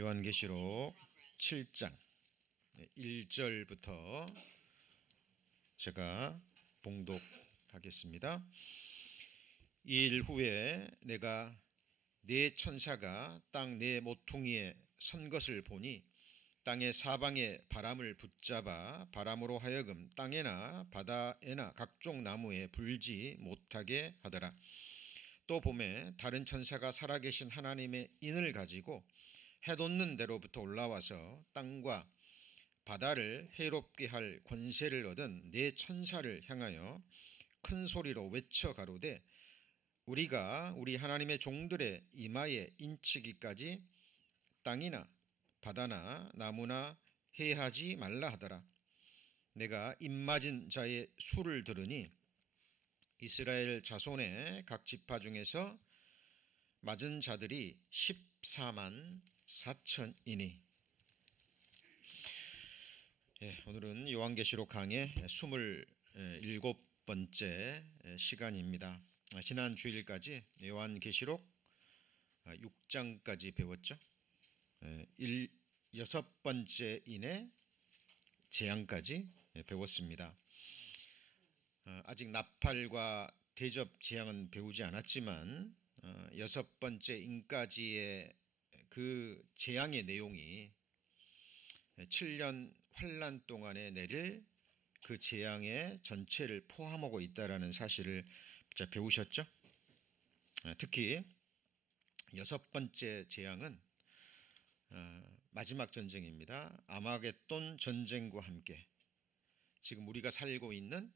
요한계시록 7장 1절부터 제가 봉독하겠습니다. 이 일 후에 내가 네 천사가 땅 네 모퉁이에 선 것을 보니 땅의 사방에 바람을 붙잡아 바람으로 하여금 땅에나 바다에나 각종 나무에 불지 못하게 하더라. 또 봄에 다른 천사가 살아계신 하나님의 인을 가지고 해돋는 데로부터 올라와서 땅과 바다를 해롭게 할 권세를 얻은 네 천사를 향하여 큰 소리로 외쳐 가로되 우리가 우리 하나님의 종들의 이마에 인치기까지 땅이나 바다나 나무나 해하지 말라 하더라. 내가 입맞은 자의 수를 들으니 이스라엘 자손의 각 지파 중에서 맞은 자들이 14만 4천이니. 오늘은 요한계시록 강의 27번째 시간입니다. 지난 주일까지 요한계시록 6장까지 배웠죠. 6번째인의 재앙까지 배웠습니다. 아직 나팔과 대접 재앙은 배우지 않았지만 6번째 인까지의 그 재앙의 내용이 7년 환란 동안에 내릴 그 재앙의 전체를 포함하고 있다라는 사실을 배우셨죠? 특히 6번째 재앙은 마지막 전쟁입니다. 아마겟돈 전쟁과 함께 지금 우리가 살고 있는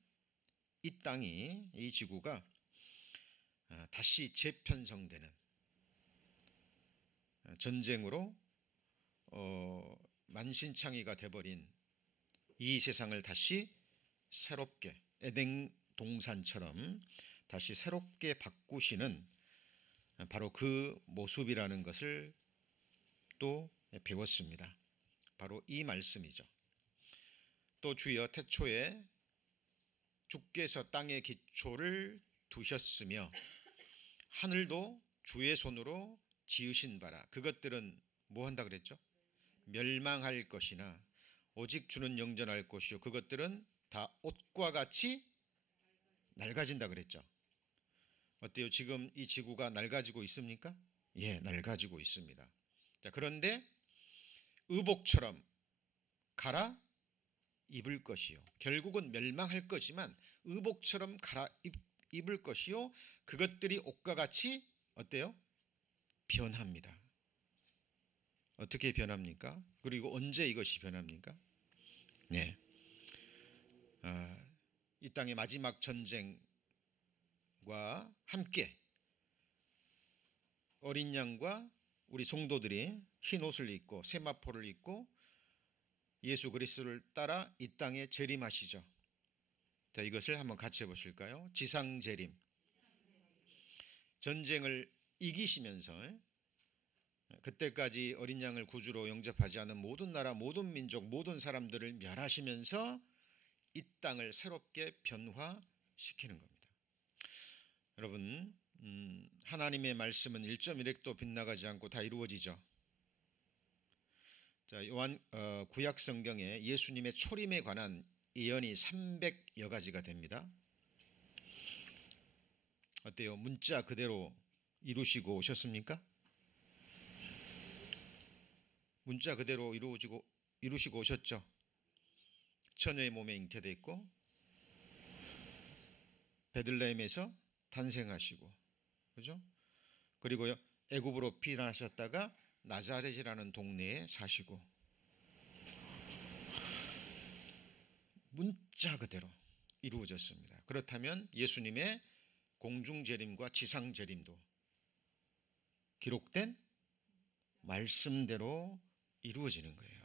이 땅이, 이 지구가 다시 재편성되는 전쟁으로 만신창이가 돼버린 이 세상을 다시 새롭게 에덴 동산처럼 다시 새롭게 바꾸시는 바로 그 모습이라는 것을 또 배웠습니다. 바로 이 말씀이죠. 또 주여 태초에 주께서 땅의 기초를 두셨으며 하늘도 주의 손으로 지으신 바라. 그것들은 뭐 한다 그랬죠? 멸망할 것이나 오직 주는 영전할 것이요 그것들은 다 옷과 같이 낡아진다 그랬죠. 어때요? 지금 이 지구가 낡아지고 있습니까? 예, 낡아지고 있습니다. 자, 그런데 의복처럼 갈아 입을 것이요 결국은 멸망할 거지만 의복처럼 갈아 입을 것이요 그것들이 옷과 같이 어때요? 변합니다. 어떻게 변합니까? 그리고 언제 이것이 변합니까? 네, 이 땅의 마지막 전쟁과 함께 어린 양과 우리 성도들이 흰 옷을 입고 세마포를 입고 예수 그리스도를 따라 이 땅에 재림하시죠. 자, 이것을 한번 같이 해보실까요? 지상 재림. 전쟁을 이기시면서 그때까지 어린 양을 구주로 영접하지 않은 모든 나라, 모든 민족, 모든 사람들을 멸하시면서 이 땅을 새롭게 변화시키는 겁니다. 여러분, 하나님의 말씀은 1.1획도 빗나가지 않고 다 이루어지죠. 자, 요한 구약 성경에 예수님의 초림에 관한 예언이 300여 가지가 됩니다. 어때요? 문자 그대로 이루시고 오셨습니까? 문자 그대로 이루시고 오셨죠. 처녀의 몸에 잉태됐고 베들레헴에서 탄생하시고, 그죠? 그리고요 애굽으로 피난하셨다가 나자렛이라는 동네에 사시고 문자 그대로 이루어졌습니다. 그렇다면 예수님의 공중재림과 지상재림도 기록된 말씀대로 이루어지는 거예요.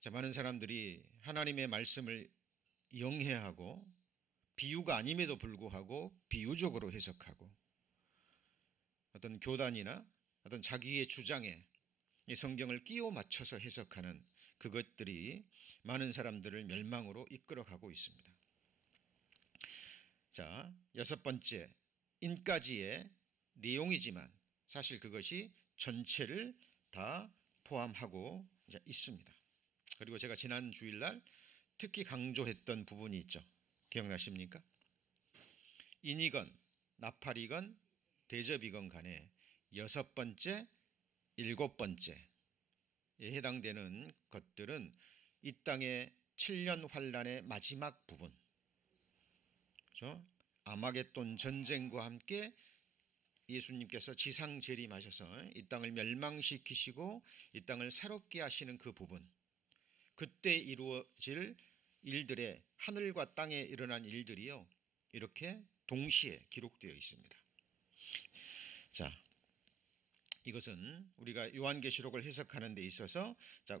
자, 많은 사람들이 하나님의 말씀을 영해하고 비유가 아님에도 불구하고 비유적으로 해석하고 어떤 교단이나 어떤 자기의 주장에 이 성경을 끼워 맞춰서 해석하는 그것들이 많은 사람들을 멸망으로 이끌어가고 있습니다. 자, 6번째 인까지의 내용이지만 사실 그것이 전체를 다 포함하고 있습니다. 그리고 제가 지난 주일날 특히 강조했던 부분이 있죠. 기억나십니까? 인이건 나팔이건 대접이건 간에 6번째, 7번째에 해당되는 것들은 이 땅의 7년 환란의 마지막 부분, 그렇죠? 아마겟돈 전쟁과 함께 예수님께서 지상 재림하셔서 이 땅을 멸망시키시고 이 땅을 새롭게 하시는 그 부분, 그때 이루어질 일들의 하늘과 땅에 일어난 일들이요, 이렇게 동시에 기록되어 있습니다. 자, 이것은 우리가 요한계시록을 해석하는 데 있어서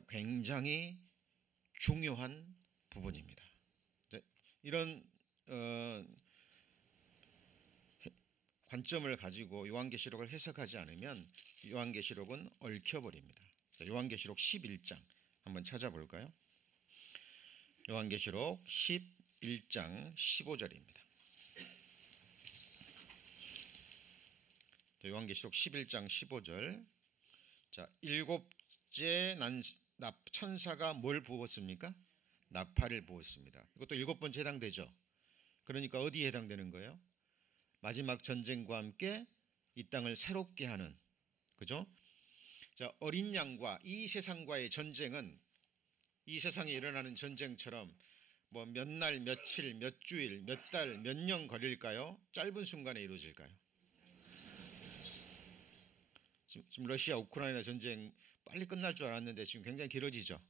굉장히 중요한 부분입니다. 이런 관점을 가지고 요한계시록을 해석하지 않으면 요한계시록은 얽혀버립니다. 요한계시록 11장 한번 찾아볼까요? 요한계시록 11장 15절입니다. 요한계시록 11장 15절. 자, 일곱째 천사가 뭘 부었습니까? 나팔을 부었습니다. 이것도 7번째 해당되죠. 그러니까 어디에 해당되는 거예요? 마지막 전쟁과 함께 이 땅을 새롭게 하는, 그죠? 자, 어린 양과 이 세상과의 전쟁은 이 세상에 일어나는 전쟁처럼 뭐 몇 날, 며칠, 몇 주일, 몇 달, 몇 년 걸릴까요? 짧은 순간에 이루어질까요? 지금 러시아 우크라이나 전쟁 빨리 끝날 줄 알았는데 지금 굉장히 길어지죠.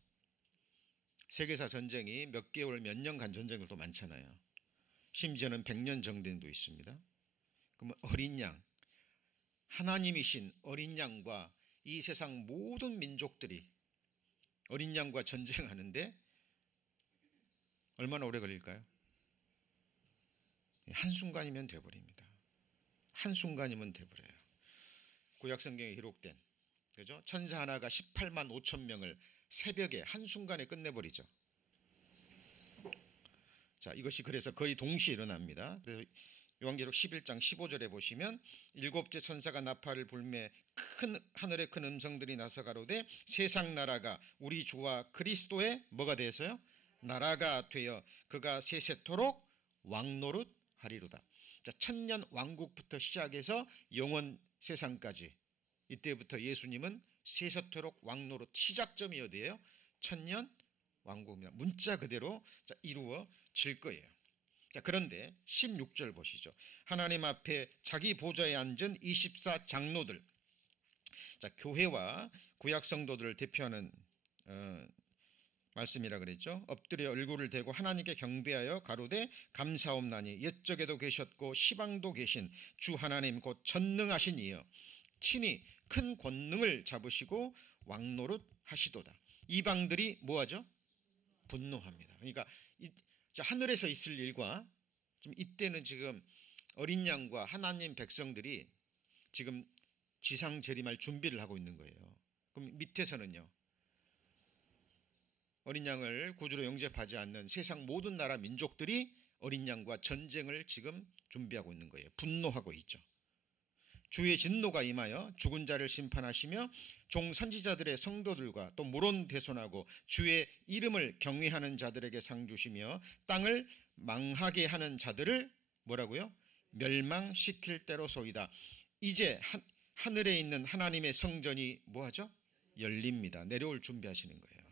세계사 전쟁이 몇 개월, 몇 년간 전쟁들도 많잖아요. 심지어는 100년 전쟁도 있습니다. 그러면 어린 양, 하나님이신 어린 양과 이 세상 모든 민족들이 어린 양과 전쟁하는데 얼마나 오래 걸릴까요? 한순간이면 돼버립니다. 한순간이면 돼버려요. 구약성경에 기록된, 그죠? 천사 하나가 18만 5천 명을 새벽에 한순간에 끝내버리죠. 자, 이것이 그래서 거의 동시에 일어납니다. 그래서 요한계시록 11장 15절에 보시면 일곱째 천사가 나팔을 불매 하늘의 큰 음성들이 나서 가로되 세상 나라가 우리 주와 그리스도의 뭐가 되어서요? 나라가 되어 그가 세세토록 왕노릇 하리로다. 자, 천년 왕국부터 시작해서 영원 세상까지, 이때부터 예수님은 세세토록 왕노릇, 시작점이 어디예요? 천년 왕국입니다. 문자 그대로 이루어질 거예요. 자, 그런데 16절 보시죠. 하나님 앞에 자기 보좌에 앉은 24 장로들, 자, 교회와 구약 성도들을 대표하는 말씀이라 그랬죠. 엎드려 얼굴을 대고 하나님께 경배하여 가로되 감사옵나니 옛적에도 계셨고 시방도 계신 주 하나님 곧 전능하신 이여 친히 큰 권능을 잡으시고 왕노릇 하시도다. 이방들이 뭐하죠? 분노합니다. 그러니까 하늘에서 있을 일과 지금 이때는 지금 어린 양과 하나님 백성들이 지금 지상 재림할 준비를 하고 있는 거예요. 그럼 밑에서는요, 어린 양을 구주로 영접하지 않는 세상 모든 나라 민족들이 어린 양과 전쟁을 지금 준비하고 있는 거예요. 분노하고 있죠. 주의 진노가 임하여 죽은 자를 심판하시며 종 선지자들의 성도들과 또 물론대손하고 주의 이름을 경외하는 자들에게 상 주시며 땅을 망하게 하는 자들을 뭐라고요? 멸망시킬 때로소이다. 이제 하늘에 있는 하나님의 성전이 뭐하죠? 열립니다. 내려올 준비하시는 거예요.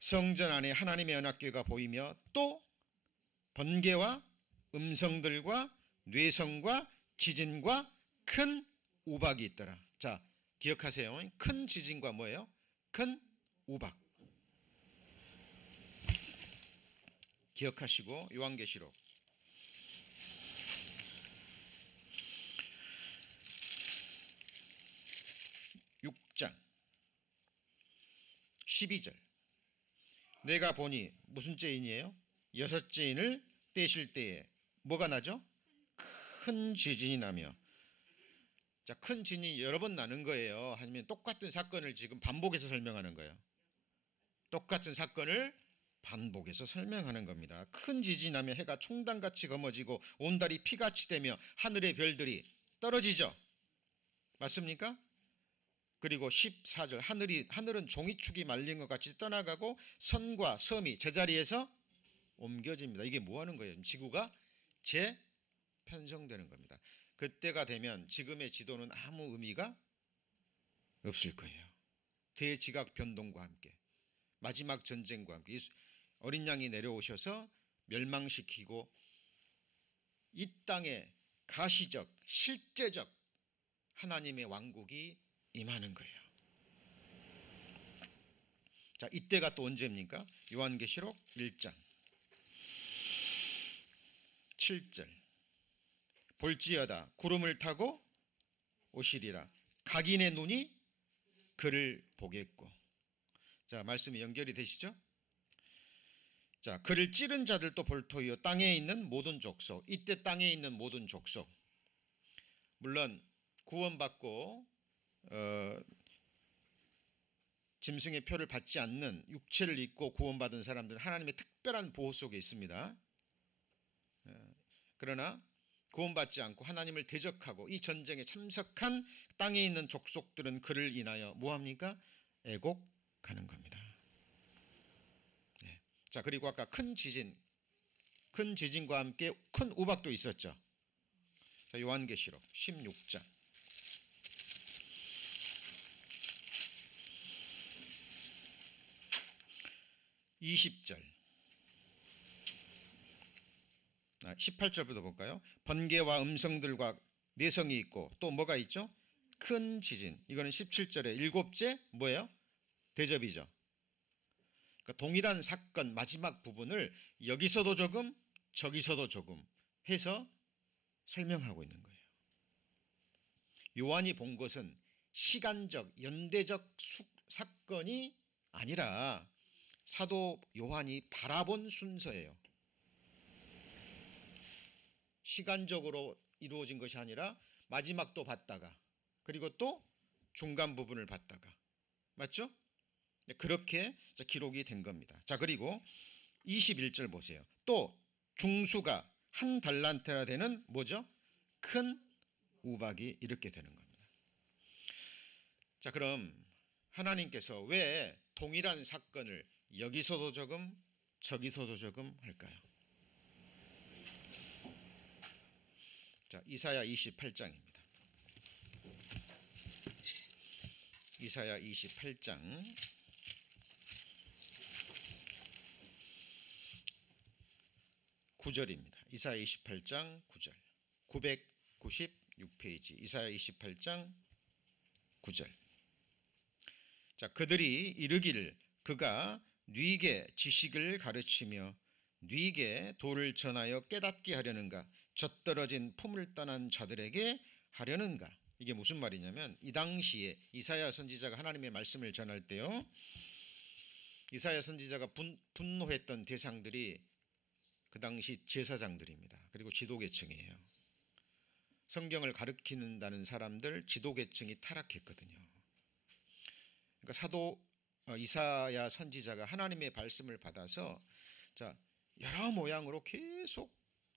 성전 안에 하나님의 언약궤가 보이며 또 번개와 음성들과 뇌성과 지진과 큰 우박이 있더라. 자, 기억하세요. 큰 지진과 뭐예요? 큰 우박. 기억하시고 요한계시록 6장 12절. 내가 보니 무슨 째인이에요? 6째인을 떼실 때에 뭐가 나죠? 큰 지진이 나며. 자, 큰 지진이 여러 번 나는 거예요. 아니면 똑같은 사건을 지금 반복해서 설명하는 거예요. 똑같은 사건을 반복해서 설명하는 겁니다. 큰 지진이 나며 해가 총단같이 검어지고 온 달이 피같이 되며 하늘의 별들이 떨어지죠. 맞습니까? 그리고 14절 하늘은 종이축이 말린 것 같이 떠나가고 선과 섬이 제자리에서 옮겨집니다. 이게 뭐 하는 거예요? 지구가 재편성되는 겁니다. 그때가 되면 지금의 지도는 아무 의미가 없을 거예요. 대지각 변동과 함께 마지막 전쟁과 함께 어린 양이 내려오셔서 멸망시키고 이 땅에 가시적 실제적 하나님의 왕국이 임하는 거예요. 자, 이때가 또 언제입니까? 요한계시록 1장 7절 볼지어다 구름을 타고 오시리라 각인의 눈이 그를 보겠고. 자, 말씀이 연결이 되시죠? 자, 그를 찌른 자들도 볼터이요 땅에 있는 모든 족속. 이때 땅에 있는 모든 족속, 물론 구원받고 짐승의 표를 받지 않는 육체를 입고 구원받은 사람들은 하나님의 특별한 보호 속에 있습니다. 그러나 구원받지 않고 하나님을 대적하고 이 전쟁에 참석한 땅에 있는 족속들은 그를 인하여 뭐합니까? 애곡하는 겁니다. 자, 그리고 아까 큰 지진과 함께 큰 우박도 있었죠. 자, 요한계시록 16장 20절 18절부터 볼까요? 번개와 음성들과 내성이 있고 또 뭐가 있죠? 큰 지진. 이거는 17절에 일곱째 뭐예요? 대접이죠. 그러니까 동일한 사건 마지막 부분을 여기서도 조금 저기서도 조금 해서 설명하고 있는 거예요. 요한이 본 것은 시간적 연대적 사건이 아니라 사도 요한이 바라본 순서예요. 시간적으로 이루어진 것이 아니라 마지막도 봤다가 그리고 또 중간 부분을 봤다가, 맞죠? 그렇게 기록이 된 겁니다. 자, 그리고 21절 보세요. 또 중수가 한 달란트나 되는 뭐죠? 큰 우박이 이렇게 되는 겁니다. 자, 그럼 하나님께서 왜 동일한 사건을 여기서도 조금 저기서도 조금 할까요? 자, 이사야 28장입니다. 이사야 28장 9절입니다. 이사야 28장 9절 996페이지 이사야 28장 9절. 자, 그들이 이르기를 그가 뉘게 지식을 가르치며 뉘게 도를 전하여 깨닫게 하려는가 젖떨어진 품을 떠난 자들에게 하려는가. 이게 무슨 말이냐면 이 당시에 이사야 선지자가 하나님의 말씀을 전할 때요, 이사야 선지자가 분노했던 대상들이 그 당시 제사장들입니다. 그리고 지도계층이에요. 성경을 가르치는다는 사람들 지도계층이 타락했거든요. 그러니까 사도 이사야 선지자가 하나님의 말씀을 받아서 자, 여러 모양으로 계속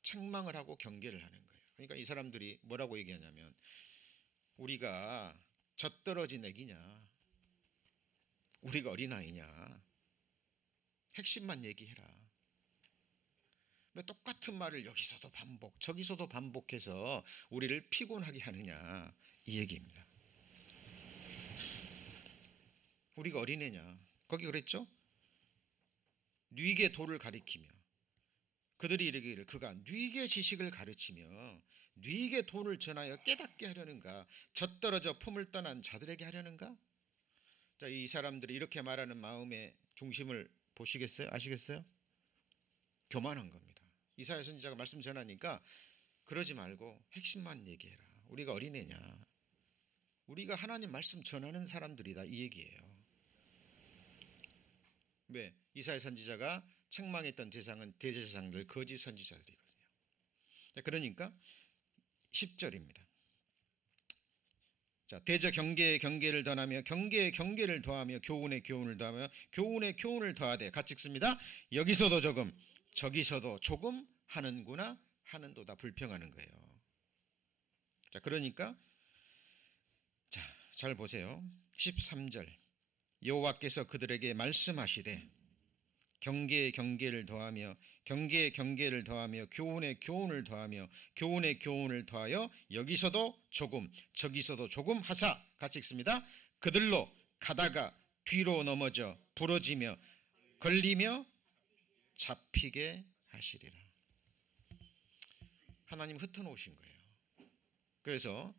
책망을 하고 경계를 하는 거예요. 그러니까 이 사람들이 뭐라고 얘기하냐면 우리가 젖떨어진 애기냐, 우리가 어린아이냐, 핵심만 얘기해라. 왜 똑같은 말을 여기서도 반복 저기서도 반복해서 우리를 피곤하게 하느냐, 이 얘기입니다. 우리가 어린애냐, 거기 그랬죠? 뉘게 도를 가리키며 그들이 이르기를 그가 뉘게 지식을 가르치며 뉘게 돈을 전하여 깨닫게 하려는가 젖떨어져 품을 떠난 자들에게 하려는가. 자, 이 사람들이 이렇게 말하는 마음의 중심을 보시겠어요? 아시겠어요? 교만한 겁니다. 이사야 선지자가 말씀 전하니까 그러지 말고 핵심만 얘기해라. 우리가 어린애냐, 우리가 하나님 말씀 전하는 사람들이다, 이 얘기예요. 왜? 이사야 선지자가 책망했던 대상은 대제사장들, 거짓 선지자들이거든요. 그러니까 10절입니다. 자, 대저 경계에 경계를 더하며 경계에 경계를 더하며 교훈에 교훈을 더하며 교훈에 교훈을 더하되 같이 읽습니다. 여기서도 조금 저기서도 조금 하는구나 하는도다 불평하는 거예요. 자, 그러니까 잘 보세요. 13절 여호와께서 그들에게 말씀하시되 경계에 경계를 더하며 경계에 경계를 더하며 교훈에 교훈을 더하며 교훈에 교훈을 더하여 여기서도 조금 저기서도 조금 하사. 같이 읽습니다. 그들로 가다가 뒤로 넘어져 부러지며 걸리며 잡히게 하시리라. 하나님 흩어놓으신 거예요. 그래서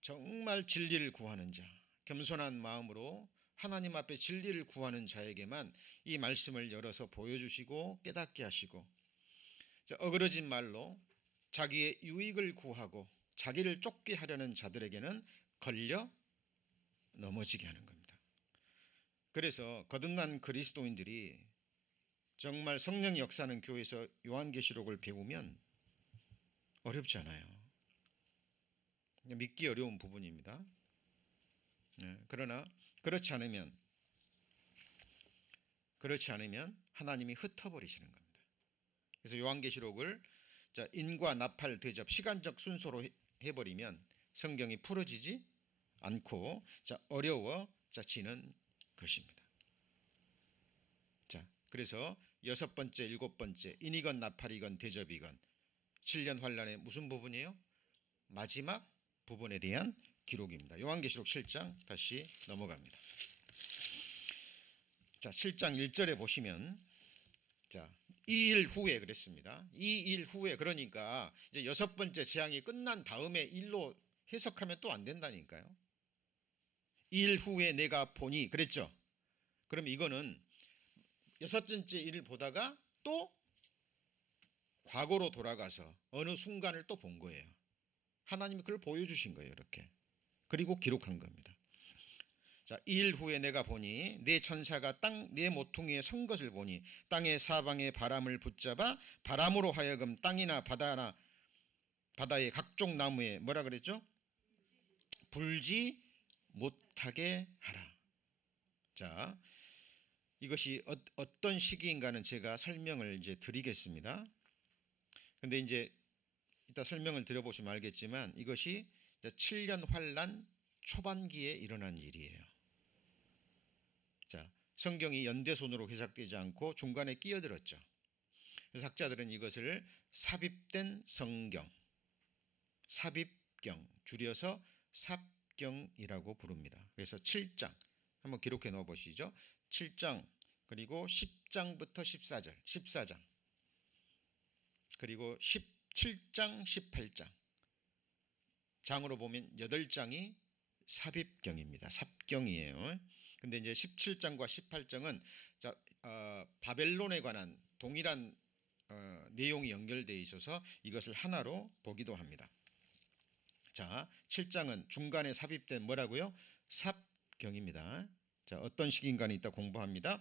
정말 진리를 구하는 자, 겸손한 마음으로 하나님 앞에 진리를 구하는 자에게만 이 말씀을 열어서 보여주시고 깨닫게 하시고, 어그러진 말로 자기의 유익을 구하고 자기를 쫓게 하려는 자들에게는 걸려 넘어지게 하는 겁니다. 그래서 거듭난 그리스도인들이 정말 성령의 역사하는 교회에서 요한계시록을 배우면 어렵잖아요. 믿기 어려운 부분입니다. 그러나 그렇지 않으면 하나님이 흩어버리시는 겁니다. 그래서 요한계시록을 인과 나팔 대접 시간적 순서로 해버리면 성경이 풀어지지 않고 어려워지는 것입니다. 그래서 여섯 번째, 일곱 번째, 인이건 나팔이건 대접이건 7년 환란의 무슨 부분이에요? 마지막 부분에 대한 기록입니다. 요한계시록 7장 다시 넘어갑니다. 7장 1절에 보시면 이 일 후에 그랬습니다. 이 일 후에, 그러니까 이제 여섯 번째 재앙이 끝난 다음에 일로 해석하면 또 안 된다니까요. 이 일 후에 내가 보니 그랬죠. 그럼 이거는 여섯 번째 일을 보다가 또 과거로 돌아가서 어느 순간을 또 본 거예요. 하나님이 그걸 보여주신 거예요. 이렇게. 그리고 기록한 겁니다. 이 일 후에 내가 보니 내 천사가 땅 내 모퉁이에 선 것을 보니 땅의 사방에 바람을 붙잡아 바람으로 하여금 땅이나 바다의 각종 나무에 뭐라 그랬죠? 불지 못하게 하라. 이것이 어떤 시기인가는 제가 설명을 이제 드리겠습니다. 근데 이제 이따 설명을 드려보시면 알겠지만 이것이 7년 환란 초반기에 일어난 일이에요. 성경이 연대손으로 해석되지 않고 중간에 끼어들었죠. 그래서 학자들은 이것을 삽입된 성경, 삽입경, 줄여서 삽경이라고 부릅니다. 그래서 7장 한번 기록해 놓아 보시죠. 7장 그리고 10장부터 14장 그리고 17장 18장 장으로 보면 8장이 삽입경입니다. 삽경이에요. 근데 이제 17장과 18장은 바벨론에 관한 동일한 내용이 연결되어 있어서 이것을 하나로 보기도 합니다. 7장은 중간에 삽입된 뭐라고요? 삽경입니다. 어떤 식인가는 이따 공부합니다.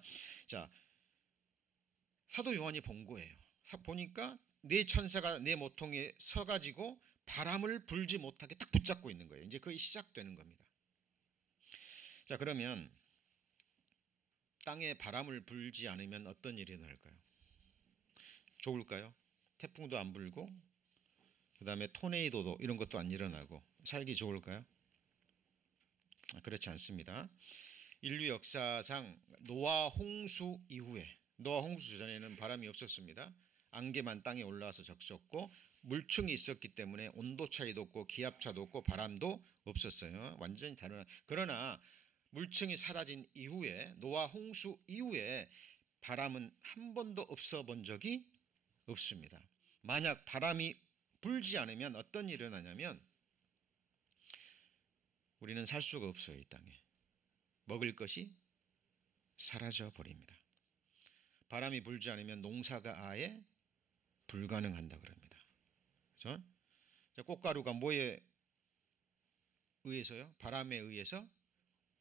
사도 요한이 본 거예요. 보니까 내 천사가 내 모퉁이에 서가지고 바람을 불지 못하게 딱 붙잡고 있는 거예요. 이제 거의 시작되는 겁니다. 그러면 땅에 바람을 불지 않으면 어떤 일이 일어날까요? 좋을까요? 태풍도 안 불고 그 다음에 토네이도도 이런 것도 안 일어나고 살기 좋을까요? 그렇지 않습니다. 인류 역사상 노아 홍수 이후에, 노아 홍수 전에는 바람이 없었습니다. 안개만 땅에 올라와서 적셨고 물층이 있었기 때문에 온도 차이도 없고 기압차도 없고 바람도 없었어요. 완전히 다른. 그러나 물층이 사라진 이후에, 노아 홍수 이후에 바람은 한 번도 없어 본 적이 없습니다. 만약 바람이 불지 않으면 어떤 일이 일어나냐면 우리는 살 수가 없어요. 이 땅에 먹을 것이 사라져 버립니다. 바람이 불지 않으면 농사가 아예 불가능한다 그럽니다. 그렇죠? 꽃가루가 뭐에 의해서요? 바람에 의해서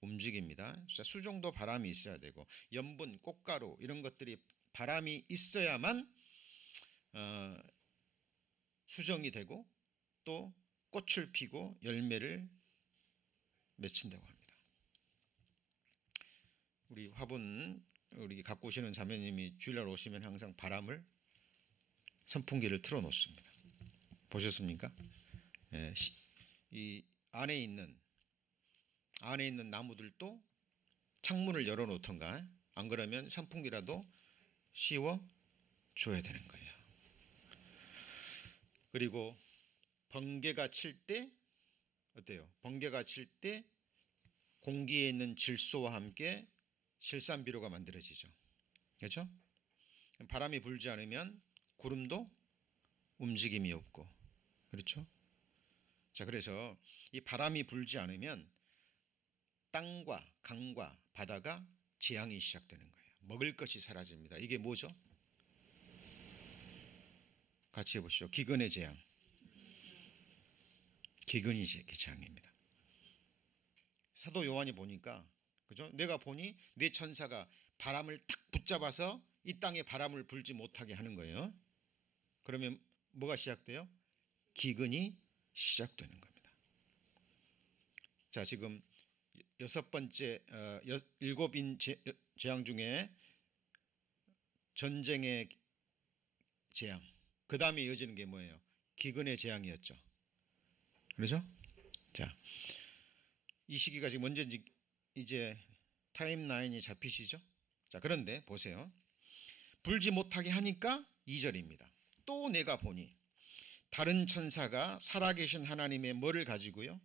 움직입니다. 수정도 바람이 있어야 되고 염분, 꽃가루 이런 것들이 바람이 있어야만 수정이 되고 또 꽃을 피고 열매를 맺힌다고 합니다. 우리 화분 우리 갖고 오시는 자매님이 주일날 오시면 항상 바람을 선풍기를 틀어 놓습니다. 보셨습니까? 이 안에 있는 안에 있는 나무들도 창문을 열어놓던가, 안 그러면 선풍기라도 씌워 줘야 되는 거예요. 그리고 번개가 칠 때 어때요? 번개가 칠 때 공기에 있는 질소와 함께 실산비료가 만들어지죠. 그렇죠? 바람이 불지 않으면 구름도 움직임이 없고, 그렇죠? 자, 그래서 이 바람이 불지 않으면 땅과 강과 바다가 재앙이 시작되는 거예요. 먹을 것이 사라집니다. 이게 뭐죠? 같이 해보시죠. 기근의 재앙. 기근이 재앙입니다. 사도 요한이 보니까, 그죠? 내가 보니 내 천사가 바람을 탁 붙잡아서 이 땅에 바람을 불지 못하게 하는 거예요. 그러면 뭐가 시작돼요? 기근이 시작되는 겁니다. 자, 지금 여섯 번째 일곱인 재앙 중에 전쟁의 재앙, 그 다음에 이어지는 게 뭐예요? 기근의 재앙이었죠. 그렇죠? 자, 이 시기가 지금 언제인지 이제 타임라인이 잡히시죠? 자, 그런데 보세요. 불지 못하게 하니까 2절입니다. 또 내가 보니 다른 천사가 살아계신 하나님의 뭐를 가지고요?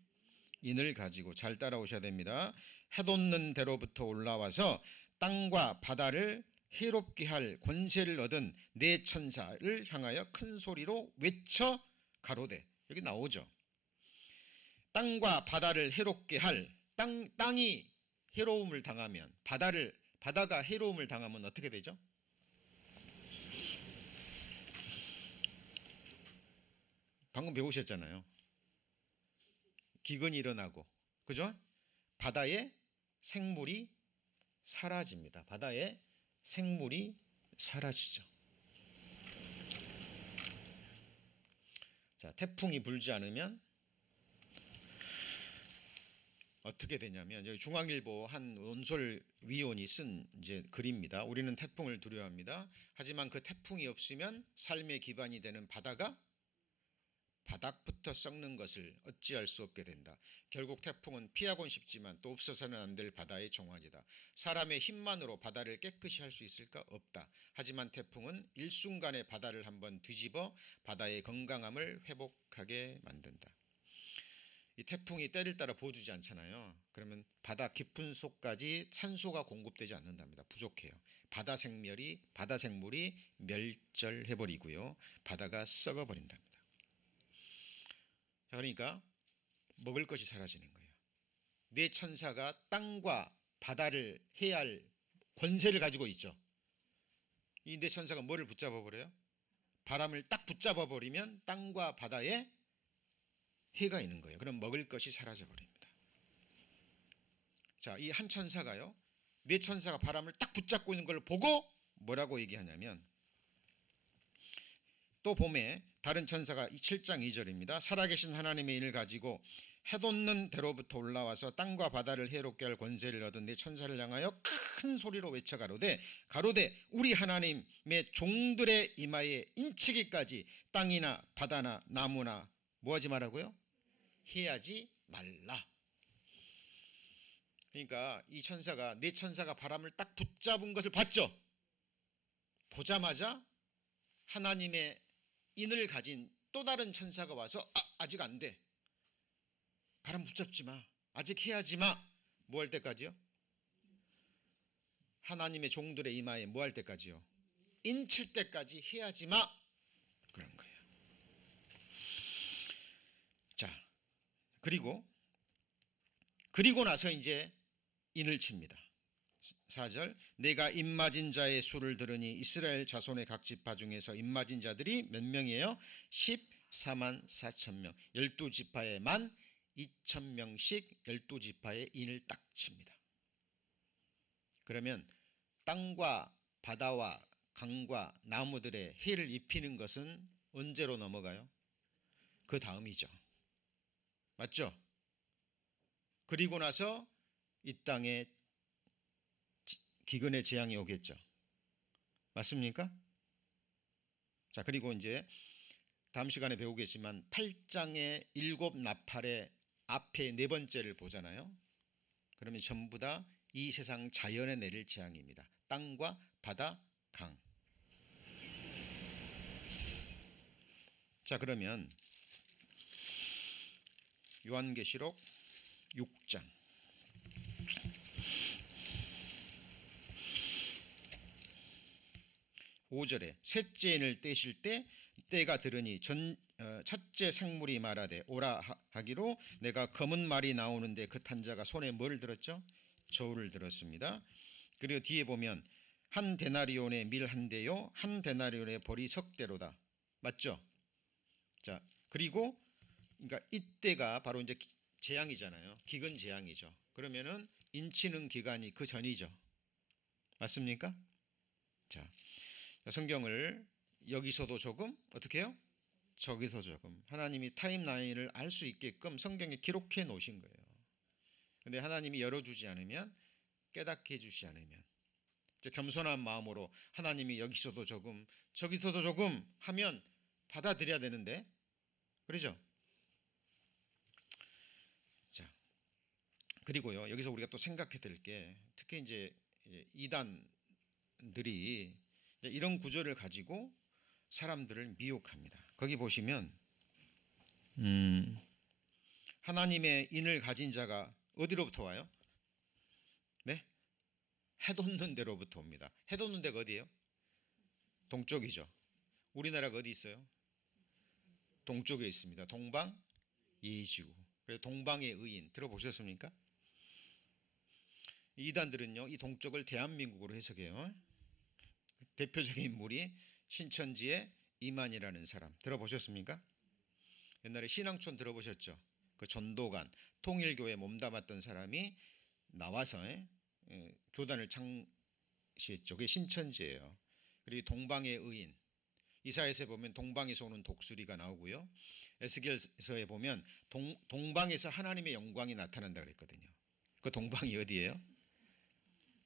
인을 가지고, 잘 따라오셔야 됩니다. 해돋는 데로부터 올라와서 땅과 바다를 해롭게 할 권세를 얻은 네 천사를 향하여 큰 소리로 외쳐 가로되, 여기 나오죠. 땅과 바다를 해롭게 할, 땅이 해로움을 당하면, 바다가 해로움을 당하면 어떻게 되죠? 방금 배우셨잖아요. 기근이 일어나고, 그죠? 바다의 생물이 사라집니다. 바다의 생물이 사라지죠. 자, 태풍이 불지 않으면 어떻게 되냐면, 여기 중앙일보 한 논설위원이 쓴 이제 글입니다. 우리는 태풍을 두려워합니다. 하지만 그 태풍이 없으면 삶의 기반이 되는 바다가 바닥부터 썩는 것을 어찌할 수 없게 된다. 결국 태풍은 피하곤 싶지만 또 없어서는 안 될 바다의 종아리다. 사람의 힘만으로 바다를 깨끗이 할 수 있을까? 없다. 하지만 태풍은 일순간에 바다를 한번 뒤집어 바다의 건강함을 회복하게 만든다. 이 태풍이 때를 따라 부어주지 않잖아요. 그러면 바다 깊은 속까지 산소가 공급되지 않는답니다. 부족해요. 바다 생물이 멸절해버리고요, 바다가 썩어버린답니다. 그러니까 먹을 것이 사라지는 거예요. 네 천사가 땅과 바다를 해야 할 권세를 가지고 있죠. 이 네 천사가 뭐를 붙잡아 버려요? 바람을 딱 붙잡아 버리면 땅과 바다에 해가 있는 거예요. 그럼 먹을 것이 사라져 버립니다. 자, 이 한 천사가요, 네 천사가 바람을 딱 붙잡고 있는 걸 보고 뭐라고 얘기하냐면, 또 봄에 다른 천사가 7장 2절입니다. 살아계신 하나님의 인을 가지고 해돋는 데로부터 올라와서 땅과 바다를 해롭게 할 권세를 얻은 네 천사를 향하여 큰 소리로 외쳐 가로되 우리 하나님의 종들의 이마에 인치기까지 땅이나 바다나 나무나 뭐하지 말라고요? 해하지 말라. 그러니까 이 천사가, 네 천사가 바람을 딱 붙잡은 것을 봤죠. 보자마자 하나님의 인을 가진 또 다른 천사가 와서 아직 안 돼. 바람 붙잡지 마. 아직 해하지 마. 뭐 할 때까지요? 하나님의 종들의 이마에 뭐 할 때까지요? 인칠 때까지 해하지 마. 그런 거예요. 자, 그리고 나서 이제 인을 칩니다. 4절, 내가 입맞은 자의 수를 들으니 이스라엘 자손의 각 지파 중에서 입맞은 자들이 몇 명이에요? 14만 4천 명. 12지파에 12,000명씩 12지파의 인을 딱 칩니다. 그러면 땅과 바다와 강과 나무들의 해를 입히는 것은 언제로 넘어가요? 그 다음이죠. 맞죠? 그리고 나서 이 땅에 기근의 재앙이 오겠죠. 맞습니까? 자, 그리고 이제 다음 시간에 배우겠지만 8장의 7 나팔의 앞에 네 번째를 보잖아요. 그러면 전부 다 이 세상 자연에 내릴 재앙입니다. 땅과 바다, 강. 자, 그러면 요한계시록 6장 5절에 셋째 인을 떼실 때 때가 들으니 첫째 생물이 말하되 오라 하기로 내가 검은 말이 나오는데 그 탄 자가 손에 뭘 들었죠? 저울을 들었습니다. 그리고 뒤에 보면 한 데나리온의 밀 한 대요 한 데나리온의 벌이 석 대로다. 맞죠? 자, 그리고 그러니까 이때가 바로 이제 재앙이잖아요. 기근 재앙이죠. 그러면은 인치는 기간이 그 전이죠. 맞습니까? 자, 성경을 여기서도 조금 어떻게 해요? 저기서 조금 하나님이 타임라인을 알 수 있게끔 성경에 기록해 놓으신 거예요. 근데 하나님이 열어주지 않으면, 깨닫게 해주지 않으면, 이제 겸손한 마음으로 하나님이 여기서도 조금 저기서도 조금 하면 받아들여야 되는데, 그러죠? 자, 그리고요 여기서 우리가 또 생각해 될 게, 특히 이제 이단들이 이런 구조를 가지고 사람들을 미혹합니다. 거기 보시면 하나님의 인을 가진 자가 어디로부터 와요? 네? 해돋는 데로부터 옵니다. 해돋는 데가 어디예요? 동쪽이죠. 우리나라가 어디 있어요? 동쪽에 있습니다. 동방 예의지구. 그래서 동방의 의인 들어보셨습니까? 이단들은요 이 동쪽을 대한민국으로 해석해요. 대표적인 인물이 신천지의 이만희라는 사람 들어보셨습니까? 옛날에 신앙촌 들어보셨죠? 그 전도관 통일교에 몸담았던 사람이 나와서 교단을 창시했죠. 그게 신천지예요. 그리고 동방의 의인, 이사야서에 보면 동방에서 오는 독수리가 나오고요. 에스겔서에 보면 동방에서 하나님의 영광이 나타난다 그랬거든요. 그 동방이 어디예요?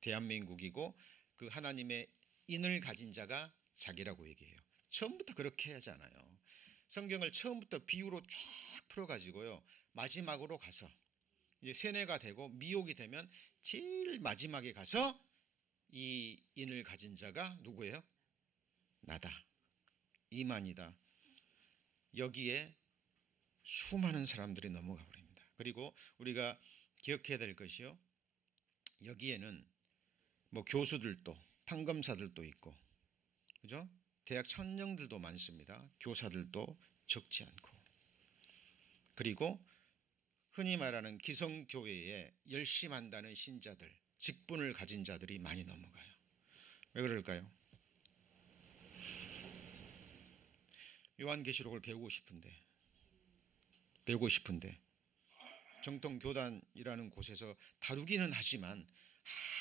대한민국이고 그 하나님의 인을 가진 자가 자기라고 얘기해요. 처음부터 그렇게 하지 않아요. 성경을 처음부터 비유로 쫙 풀어가지고요 마지막으로 가서 이제 세뇌가 되고 미혹이 되면 제일 마지막에 가서 이 인을 가진 자가 누구예요? 나다, 이만이다. 여기에 수많은 사람들이 넘어가 버립니다. 그리고 우리가 기억해야 될 것이요, 여기에는 뭐 교수들도 판검사들도 있고, 그죠? 대학 천령들도 많습니다. 교사들도 적지 않고. 그리고 흔히 말하는 기성교회에 열심히 한다는 신자들, 직분을 가진 자들이 많이 넘어가요. 왜 그럴까요? 요한계시록을 배우고 싶은데 정통 교단이라는 곳에서 다루기는 하지만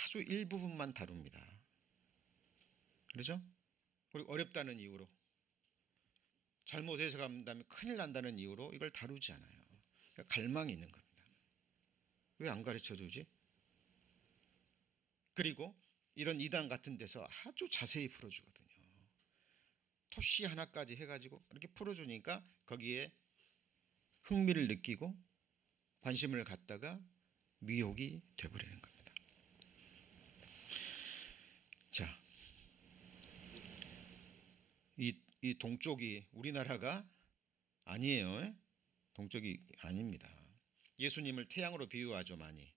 아주 일부분만 다룹니다. 그렇죠? 그리고 어렵다는 이유로, 잘못 해석한다면 큰일 난다는 이유로 이걸 다루지 않아요. 그러니까 갈망이 있는 겁니다. 왜 안 가르쳐 주지? 그리고 이런 이단 같은 데서 아주 자세히 풀어주거든요. 토시 하나까지 해가지고 이렇게 풀어주니까 거기에 흥미를 느끼고 관심을 갖다가 미혹이 되어버리는 겁니다. 자, 이 동쪽이 우리나라가 아니에요. 동쪽이 아닙니다. 예수님을 태양으로 비유하죠, 많이.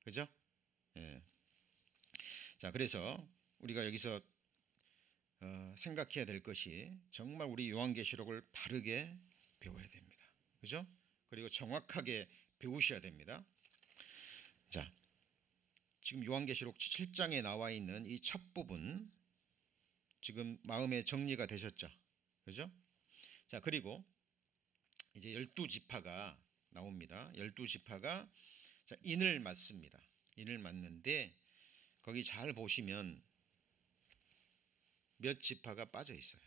그죠? 예. 자, 그래서 우리가 여기서 생각해야 될 것이, 정말 우리 요한계시록을 바르게 배워야 됩니다. 그죠? 그리고 정확하게 배우셔야 됩니다. 자, 지금 요한계시록 7장에 나와 있는 이 첫 부분, 지금 마음에 정리가 되셨죠? 그죠? 자, 그리고 이제 12지파가 나옵니다. 12지파가 인을 맞습니다. 인을 맞는데 거기 잘 보시면 몇 지파가 빠져 있어요.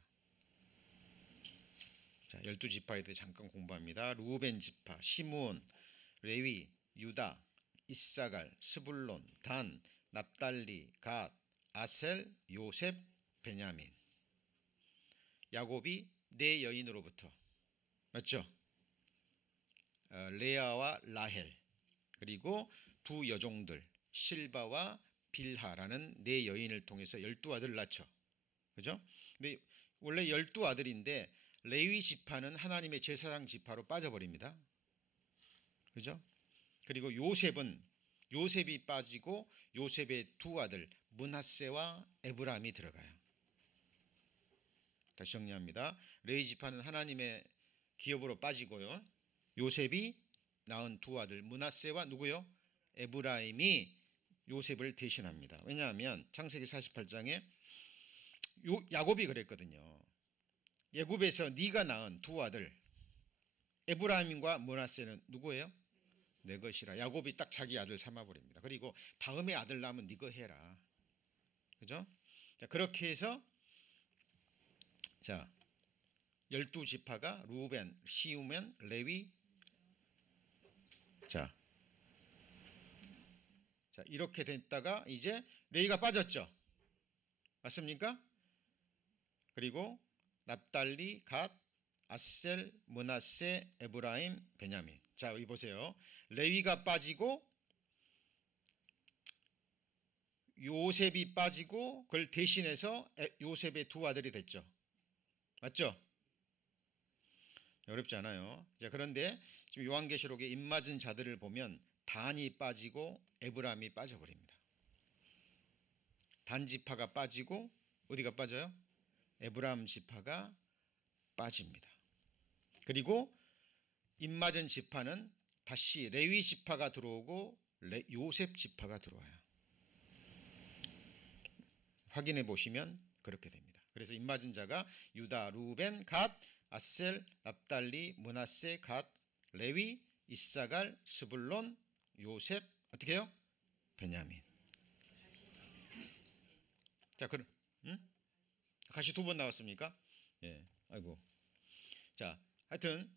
자, 12지파에 대해 잠깐 공부합니다. 루벤 지파, 시므온, 레위, 유다, 이사갈, 스불론, 단, 납달리, 갓, 아셀, 요셉, 베냐민. 야곱이 네 여인으로부터, 맞죠? 레아와 라헬, 그리고 두 여종들 실바와 빌하라는 네 여인을 통해서 12아들을 낳죠. 그죠? 근데 원래 12아들인데 레위 지파는 하나님의 제사장 지파로 빠져버립니다. 그죠? 그리고 요셉이 빠지고 요셉의 두 아들 므낫세와 에브라임이 들어가요. 다시 정리합니다. 레위 지파는 하나님의 기업으로 빠지고요. 요셉이 낳은 두 아들 므낫세와 누구요? 에브라임이 요셉을 대신합니다. 왜냐하면 창세기 48장에 야곱이 그랬거든요. 애굽에서 네가 낳은 두 아들 에브라임과 므낫세는 누구예요? 내 것이라. 야곱이 딱 자기 아들 삼아버립니다. 그리고 다음에 아들 낳으면 네가 해라. 그죠? 자, 그렇게 해서 자 12지파가 루벤, 시므온, 레위 자 이렇게 됐다가 이제 레위가 빠졌죠. 맞습니까? 그리고 납달리, 갓, 아셀, 므낫세, 에브라임, 베냐민. 자, 여기 보세요. 레위가 빠지고 요셉이 빠지고 그걸 대신해서 요셉의 두 아들이 됐죠. 맞죠? 어렵지 않아요. 자, 그런데 지금 요한계시록에 입맞은 자들을 보면 단이 빠지고 에브라임이 빠져버립니다. 단 지파가 빠지고 어디가 빠져요? 에브라임 지파가 빠집니다. 그리고 입맞은 지파는 다시 레위 지파가 들어오고 요셉 지파가 들어와요. 확인해 보시면 그렇게 됩니다. 그래서 입맞은 자가 유다, 루벤, 갓, 아셀, 납달리, 므낫세, 갓, 레위, 이사갈, 스불론, 요셉, 어떻게 해요? 베냐민. 자, 그럼 가시 두 번 나왔습니까? 예, 아이고. 자, 하여튼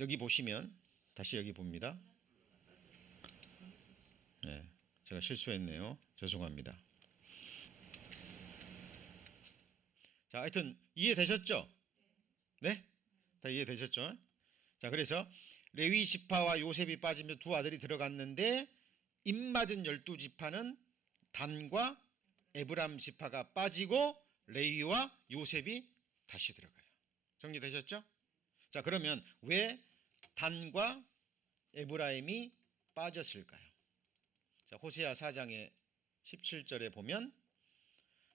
여기 보시면 다시 여기 봅니다. 예, 제가 실수했네요. 죄송합니다. 자, 하여튼 이해되셨죠? 네? 다 이해되셨죠? 자, 그래서 레위 지파와 요셉이 빠지면서 두 아들이 들어갔는데 입맞은 12지파는 단과 에브람 지파가 빠지고 레위와 요셉이 다시 들어가요. 정리되셨죠? 자, 그러면 왜 단과 에브라임이 빠졌을까요? 자, 호세아 4장의 17절에 보면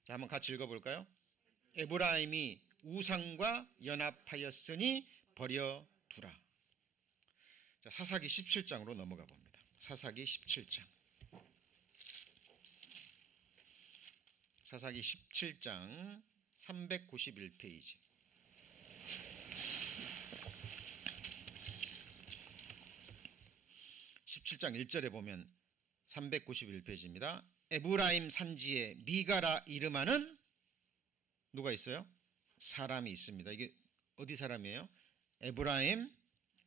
자, 한번 같이 읽어볼까요? 에브라임이 우상과 연합하였으니 버려두라. 자, 사사기 17장으로 넘어가 봅니다. 사사기 17장. 사사기 17장 391페이지. 17장 1절에 보면 391페이지입니다. 에브라임 산지에 미가라 이름하는 누가 있어요? 사람이 있습니다. 이게 어디 사람이에요? 에브라임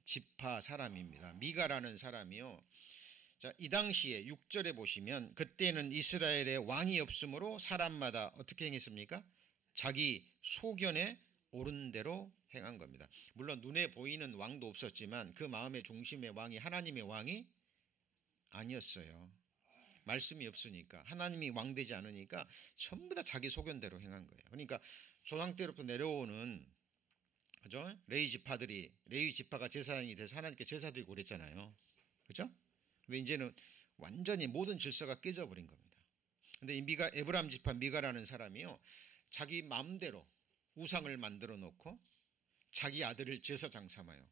지파 사람입니다. 미가라는 사람이요. 자, 이 당시에 6절에 보시면 그때는 이스라엘에 왕이 없으므로 사람마다 어떻게 행했습니까? 자기 소견에 옳은 대로 행한 겁니다. 물론 눈에 보이는 왕도 없었지만 그 마음의 중심의 왕이 하나님의 왕이 아니었어요. 말씀이 없으니까 하나님이 왕되지 않으니까 전부 다 자기 소견대로 행한 거예요. 그러니까 조상 때로부터 내려오는 그죠? 레위 지파가 제사장이 돼서 하나님께 제사 드리고 그랬잖아요. 그죠? 근데 이제는 완전히 모든 질서가 깨져 버린 겁니다. 근데 이 에브람 지파 미가라는 사람이요. 자기 마음대로 우상을 만들어 놓고 자기 아들을 제사장 삼아요.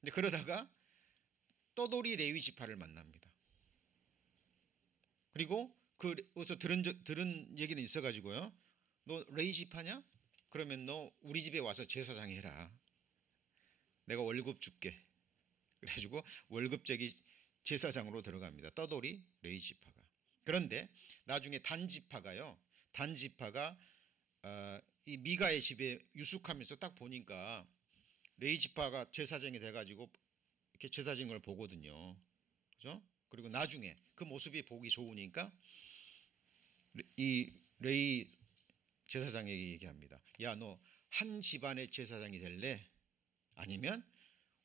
근데 그러다가 떠돌이 레위 지파를 만납니다. 그리고 어디서 들은 얘기는 있어가지고요. 너 레위 지파냐? 그러면 너 우리 집에 와서 제사장 해라. 내가 월급 줄게. 그래가지고 월급쟁이 제사장으로 들어갑니다. 떠돌이 레위 지파가. 그런데 나중에 단 지파가 이 미가의 집에 유숙하면서 딱 보니까 레위 지파가 제사장이 돼가지고 이렇게 제사진 걸 보거든요. 그죠? 그리고 나중에 그 모습이 보기 좋으니까 이 레위 제사장에게 얘기합니다. 야, 너 한 집안의 제사장이 될래? 아니면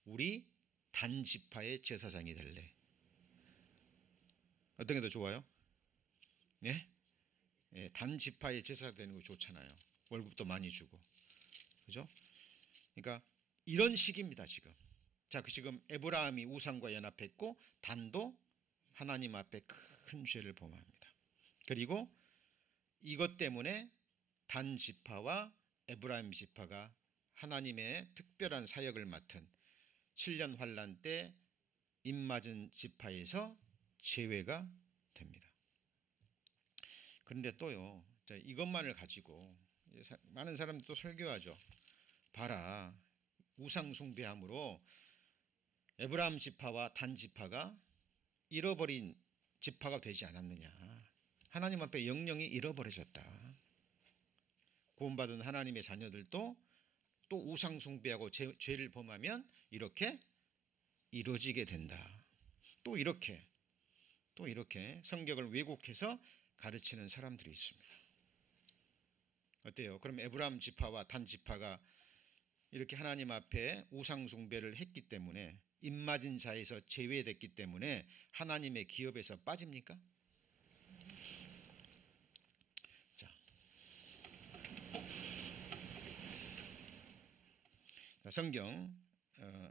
우리 단지파의 제사장이 될래? 어떤 게 더 좋아요? 예? 예, 단지파의 제사장 되는 거 좋잖아요. 월급도 많이 주고, 그죠? 그러니까 이런 식입니다 지금. 자, 지금 에브라함이 우상과 연합했고 단도 하나님 앞에 큰 죄를 범합니다. 그리고 이것 때문에 단 지파와 에브라임 지파가 하나님의 특별한 사역을 맡은 7년 환란 때 입맞은 지파에서 제외가 됩니다. 그런데 또요, 이것만을 가지고 많은 사람들이 또 설교하죠. 봐라, 우상 숭배함으로 에브라임 지파와 단 지파가 잃어버린 지파가 되지 않았느냐. 하나님 앞에 영영이 잃어버려졌다. 구원받은 하나님의 자녀들도 또 우상 숭배하고 죄를 범하면 이렇게 이루어지게 된다. 또 이렇게 성경을 왜곡해서 가르치는 사람들이 있습니다. 어때요? 그럼 에브라임 지파와 단 지파가 이렇게 하나님 앞에 우상 숭배를 했기 때문에 입맞은 자에서 제외됐기 때문에 하나님의 기업에서 빠집니까? 자, 성경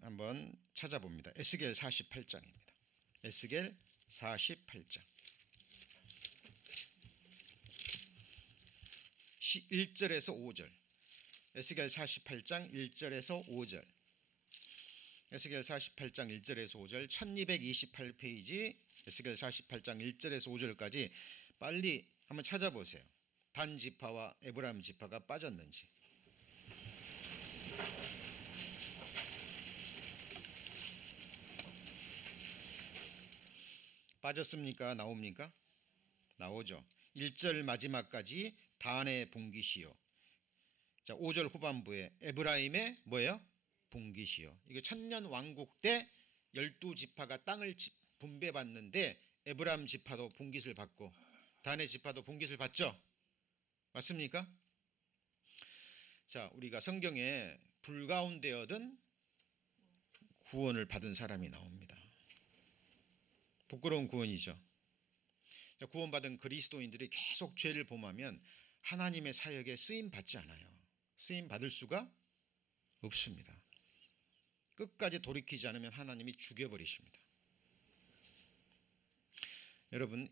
한번 찾아봅니다. 에스겔 48장입니다. 에스겔 48장 1절에서 5절. 에스겔 48장 1절에서 5절. 에스겔 48장 1절에서 5절 1228페이지 에스겔 48장 1절에서 5절까지 빨리 한번 찾아보세요. 단 지파와 에브라임 지파가 빠졌는지. 빠졌습니까? 나옵니까? 나오죠. 1절 마지막까지 단의 분깃이요. 자, 5절 후반부에 에브라임의 뭐예요? 분깃이요. 이게 천년 왕국 때 12지파가 땅을 분배받는데 에브라임 지파도 분깃을 받고 단의 지파도 분깃을 받죠. 맞습니까? 자, 우리가 성경에 불가운데 얻은 구원을 받은 사람이 나옵니다. 부끄러운 구원이죠. 구원받은 그리스도인들이 계속 죄를 범하면 하나님의 사역에 쓰임 받지 않아요. 쓰임 받을 수가 없습니다. 끝까지 돌이키지 않으면 하나님이 죽여버리십니다. 여러분,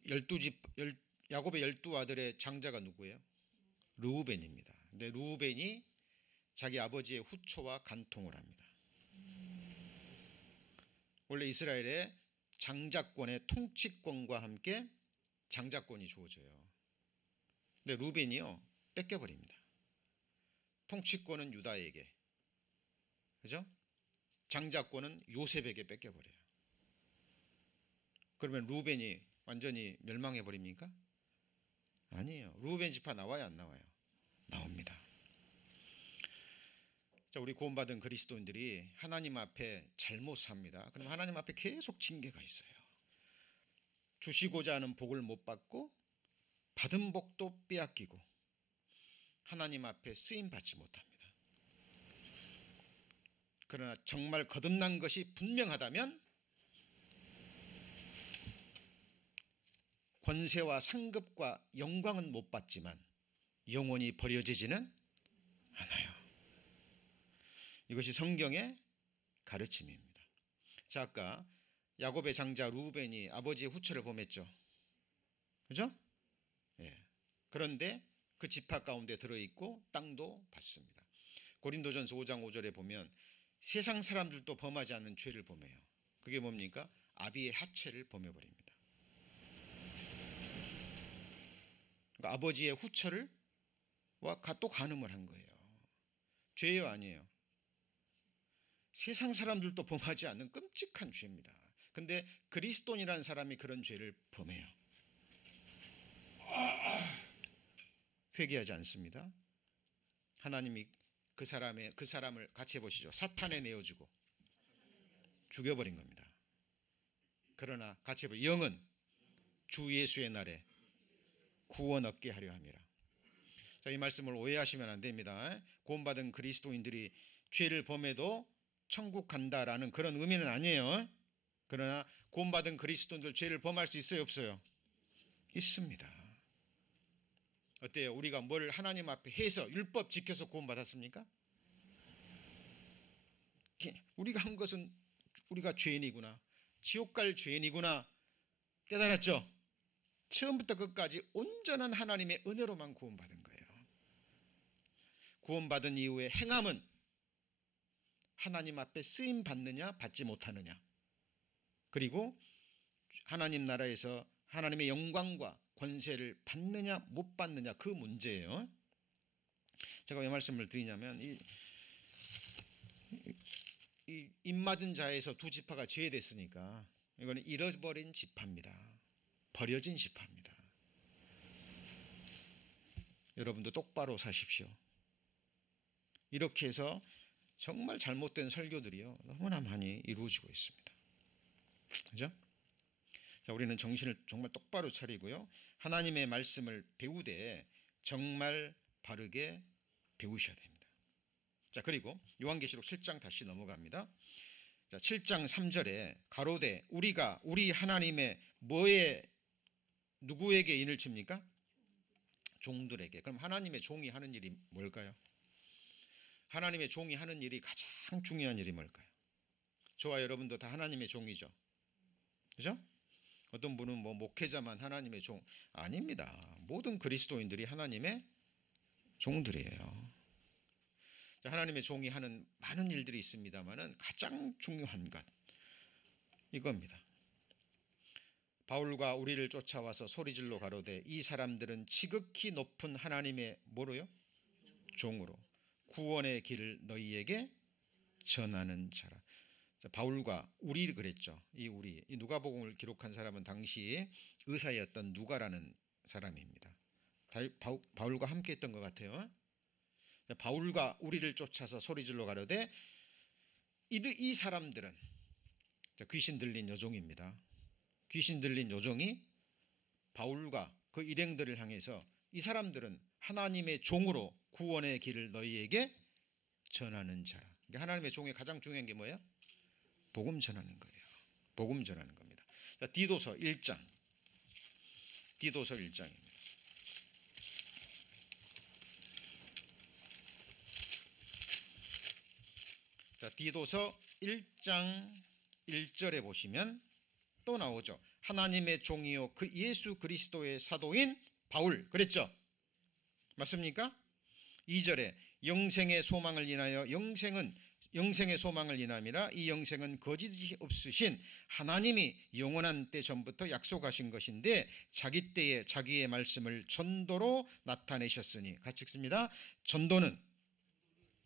야곱의 12아들의 장자가 누구예요? 르우벤입니다. 근데 르우벤이 자기 아버지의 후초와 간통을 합니다. 원래 이스라엘의 장자권의 통치권과 함께 장자권이 주어져요. 근데 르우벤이요, 뺏겨버립니다. 통치권은 유다에게, 그죠? 장자권은 요셉에게 뺏겨버려요. 그러면 르우벤이 완전히 멸망해 버립니까? 아니에요. 르우벤 지파 나와요, 안 나와요? 나옵니다. 자, 우리 구원받은 그리스도인들이 하나님 앞에 잘못 삽니다. 그럼 하나님 앞에 계속 징계가 있어요. 주시고자 하는 복을 못 받고 받은 복도 빼앗기고 하나님 앞에 쓰임 받지 못합니다. 그러나 정말 거듭난 것이 분명하다면 권세와 상급과 영광은 못 받지만 영원히 버려지지는 않아요. 이것이 성경의 가르침입니다. 자, 아까 야곱의 장자 르우벤이 아버지의 후처를 범했죠. 그죠? 예. 그런데 그 지파 가운데 들어있고 땅도 받습니다. 고린도전서 5장 5절에 보면 세상 사람들도 범하지 않는 죄를 범해요. 그게 뭡니까? 아비의 하체를 범해버립니다. 그러니까 아버지의 후처를 또 간음을 한 거예요. 죄예요, 아니에요? 세상 사람들도 범하지 않는 끔찍한 죄입니다. 근데 그리스도인이라는 사람이 그런 죄를 범해요. 회개하지 않습니다. 하나님이 그 사람을 같이 해보시죠. 사탄에 내어주고 죽여버린 겁니다. 그러나 같이 해보죠. 영은 주 예수의 날에 구원 얻게 하려 함이라. 자, 이 말씀을 오해하시면 안 됩니다. 구원받은 그리스도인들이 죄를 범해도 천국 간다라는 그런 의미는 아니에요. 그러나 구원받은 그리스도인들 죄를 범할 수 있어요, 없어요? 있습니다. 어때요? 우리가 뭘 하나님 앞에 해서 율법 지켜서 구원받았습니까? 우리가 한 것은 우리가 죄인이구나, 지옥 갈 죄인이구나 깨달았죠? 처음부터 끝까지 온전한 하나님의 은혜로만 구원받은 거예요. 구원받은 이후에 행함은 하나님 앞에 쓰임 받느냐 받지 못하느냐, 그리고 하나님 나라에서 하나님의 영광과 권세를 받느냐 못 받느냐, 그 문제예요. 제가 왜 말씀을 드리냐면 이 입맞은 자에서 두 지파가 제외됐으니까 이거는 잃어버린 지파입니다. 버려진 지파입니다. 여러분도 똑바로 사십시오. 이렇게 해서 정말 잘못된 설교들이요 너무나 많이 이루어지고 있습니다. 그죠? 자, 우리는 정신을 정말 똑바로 차리고요, 하나님의 말씀을 배우되 정말 바르게 배우셔야 됩니다. 자, 그리고 요한계시록 7장 다시 넘어갑니다. 자, 7장 3절에 가로되 우리가 우리 하나님의 뭐에 누구에게 인을 칩니까? 종들에게. 그럼 하나님의 종이 하는 일이 뭘까요? 하나님의 종이 하는 일이 가장 중요한 일이 뭘까요? 저와 여러분도 다 하나님의 종이죠. 그죠? 어떤 분은 뭐 목회자만 하나님의 종, 아닙니다. 모든 그리스도인들이 하나님의 종들이에요. 하나님의 종이 하는 많은 일들이 있습니다만은 가장 중요한 것 이겁니다. 바울과 우리를 쫓아와서 소리질러 가로되 이 사람들은 지극히 높은 하나님의 뭐로요? 종으로 구원의 길을 너희에게 전하는 자라. 자, 바울과 우리 그랬죠. 이 누가복음을 기록한 사람은 당시 의사였던 누가라는 사람입니다. 바울과 함께 했던 것 같아요. 바울과 우리를 쫓아서 소리질러 가로되 이 사람들은 귀신 들린 여종입니다. 귀신 들린 여종이 바울과 그 일행들을 향해서 이 사람들은 하나님의 종으로 구원의 길을 너희에게 전하는 자라. 그러니까 하나님의 종의 가장 중요한 게 뭐예요? 복음 전하는 거예요. 복음 전하는 겁니다. 자, 디도서 1장. 디도서 1장입니다. 자, 디도서 1장 1절에 보시면 또 나오죠. 하나님의 종이요 예수 그리스도의 사도인 바울 그랬죠? 맞습니까? 2절에 영생의 소망을 인하여 영생의 소망을 인함이라. 이 영생은 거짓이 없으신 하나님이 영원한 때 전부터 약속하신 것인데 자기 때에 자기의 말씀을 전도로 나타내셨으니. 같이 읽습니다. 전도는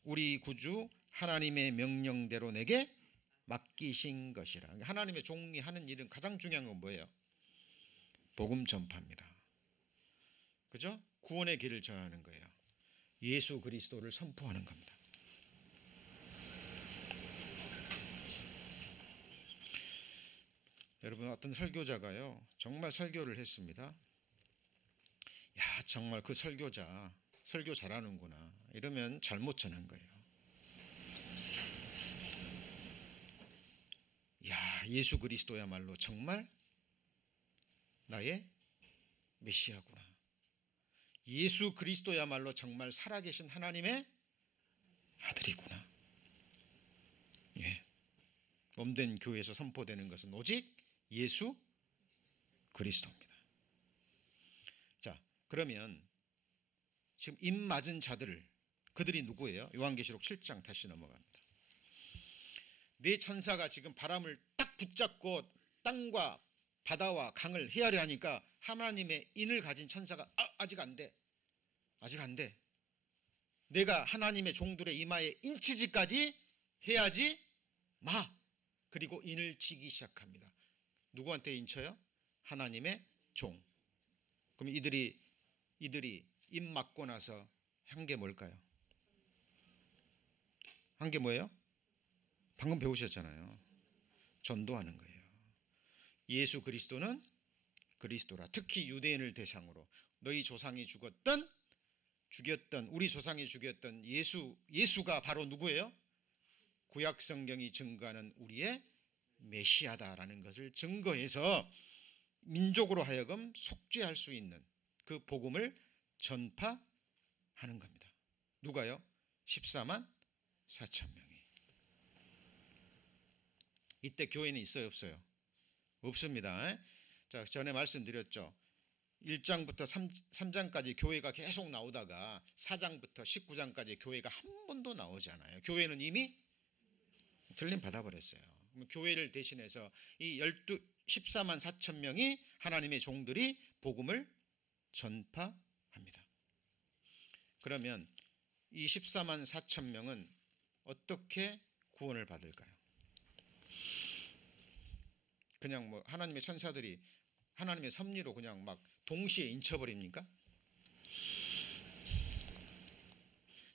우리 구주 하나님의 명령대로 내게 맡기신 것이라. 하나님의 종이 하는 일은 가장 중요한 건 뭐예요? 복음 전파입니다. 그죠? 구원의 길을 전하는 거예요. 예수 그리스도를 선포하는 겁니다. 여러분, 어떤 설교자가요 정말 설교를 했습니다. 야, 정말 그 설교자 설교 잘하는구나 이러면 잘못 전한 거예요. 야, 예수 그리스도야말로 정말 나의 메시아구나. 예수 그리스도야말로 정말 살아계신 하나님의 아들이구나. 예. 몸된 교회에서 선포되는 것은 오직 예수 그리스도입니다. 자, 그러면 지금 입 맞은 자들, 그들이 누구예요? 요한계시록 7장 다시 넘어갑니다. 네 천사가 지금 바람을 딱 붙잡고 땅과 바다와 강을 헤아려 하니까 하나님의 인을 가진 천사가 아직 안 돼. 아직 안 돼. 내가 하나님의 종들의 이마에 인치지까지 해야지 마. 그리고 인을 치기 시작합니다. 누구한테 인쳐요? 하나님의 종. 그럼 이들이 입 맞고 나서 한 게 뭘까요? 한 게 뭐예요? 방금 배우셨잖아요. 전도하는 거예요. 예수 그리스도는 그리스도라. 특히 유대인을 대상으로 너희 조상이 죽었던 죽였던 우리 조상이 죽였던 예수가 바로 누구예요? 구약 성경이 증거하는 우리의 메시아다라는 것을 증거해서 민족으로 하여금 속죄할 수 있는 그 복음을 전파하는 겁니다. 누가요? 14만 4천 명이. 이때 교회는 있어요, 없어요? 없습니다. 자, 전에 말씀드렸죠. 1장부터 3장까지 교회가 계속 나오다가 4장부터 19장까지 교회가 한 번도 나오지 않아요. 교회는 이미 들림 받아버렸어요. 교회를 대신해서 이 14만 4천 명이 하나님의 종들이 복음을 전파합니다. 그러면 이 14만 4천 명은 어떻게 구원을 받을까요? 그냥 뭐 하나님의 천사들이 하나님의 섭리로 그냥 막 동시에 인쳐버립니까?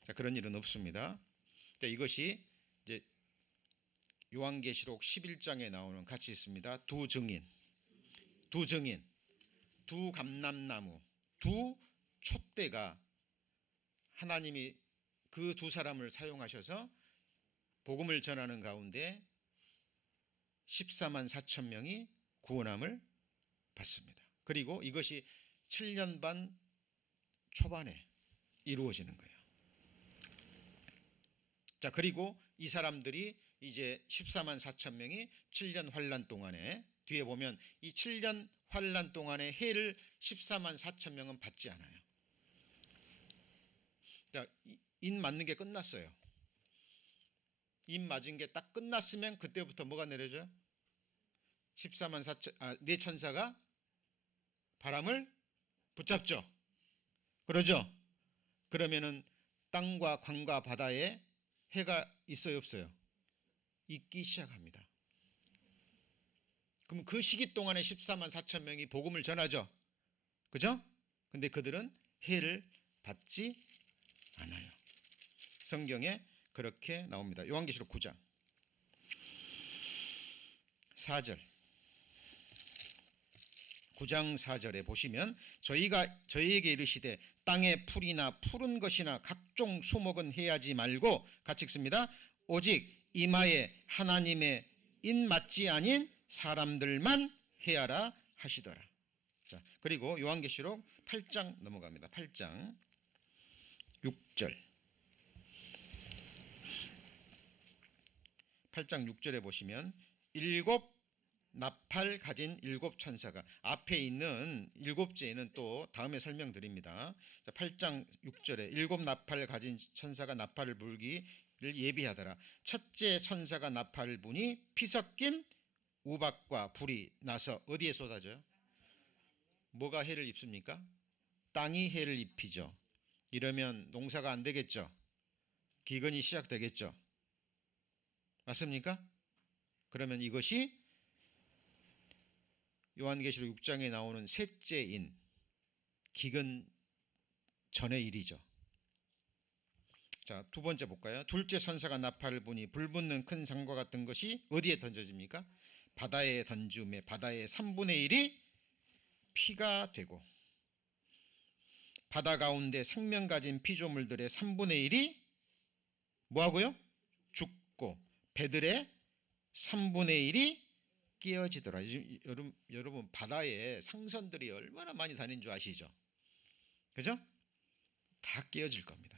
자, 그런 일은 없습니다. 자, 이것이 이제 요한계시록 11장에 나오는 같이 있습니다. 두 증인, 두 감람나무, 두 촛대가 하나님이 그 두 사람을 사용하셔서 복음을 전하는 가운데 14만 4천 명이 구원함을 받습니다. 그리고 이것이 7년 반 초반에 이루어지는 거예요. 자, 그리고 이 사람들이 이제 14만 4천 명이 7년 환란 동안에 뒤에 보면 이 7년 환란 동안에 해를 14만 4천 명은 받지 않아요. 자, 인 맞는 게 끝났어요. 인 맞은 게 딱 끝났으면 그때부터 뭐가 내려져요? 14만 4천 네 천사가 바람을 붙잡죠. 그러죠? 그러면은 땅과 강과 바다에 해가 있어요, 없어요? 있기 시작합니다. 그럼 그 시기 동안에 14만 4천 명이 복음을 전하죠. 그죠? 근데 그들은 해를 받지 않아요. 성경에 그렇게 나옵니다. 요한계시록 9장 4절 9장 4절에 보시면 저희에게 이르시되 땅의 풀이나 푸른 것이나 각종 수목은 해하지 말고 같이 읽습니다. 오직 이마에 하나님의 인 맞지 아닌 사람들만 해하라 하시더라. 자, 그리고 요한계시록 8장 넘어갑니다. 8장 6절 8장 6절에 보시면 일곱 나팔 가진 일곱 천사가 앞에 있는 일곱째는 또 다음에 설명드립니다. 8장 6절에 일곱 나팔 가진 천사가 나팔을 불기를 예비하더라. 첫째 천사가 나팔을 부니 피 섞인 우박과 불이 나서 어디에 쏟아져요? 뭐가 해를 입습니까? 땅이 해를 입히죠. 이러면 농사가 안 되겠죠. 기근이 시작되겠죠. 맞습니까? 그러면 이것이 요한계시록 6장에 나오는 셋째인 기근 전의 일이죠. 자, 두 번째 볼까요? 둘째 천사가 나팔을 부니 불 붙는 큰 상과 같은 것이 어디에 던져집니까? 바다에 던짐에 바다의 3분의 1이 피가 되고 바다 가운데 생명 가진 피조물들의 3분의 1이 뭐하고요? 죽고 배들의 3분의 1이 깨어지더라. 여러분 바다에 상선들이 얼마나 많이 다니는 줄 아시죠? 그죠? 다 깨어질 겁니다.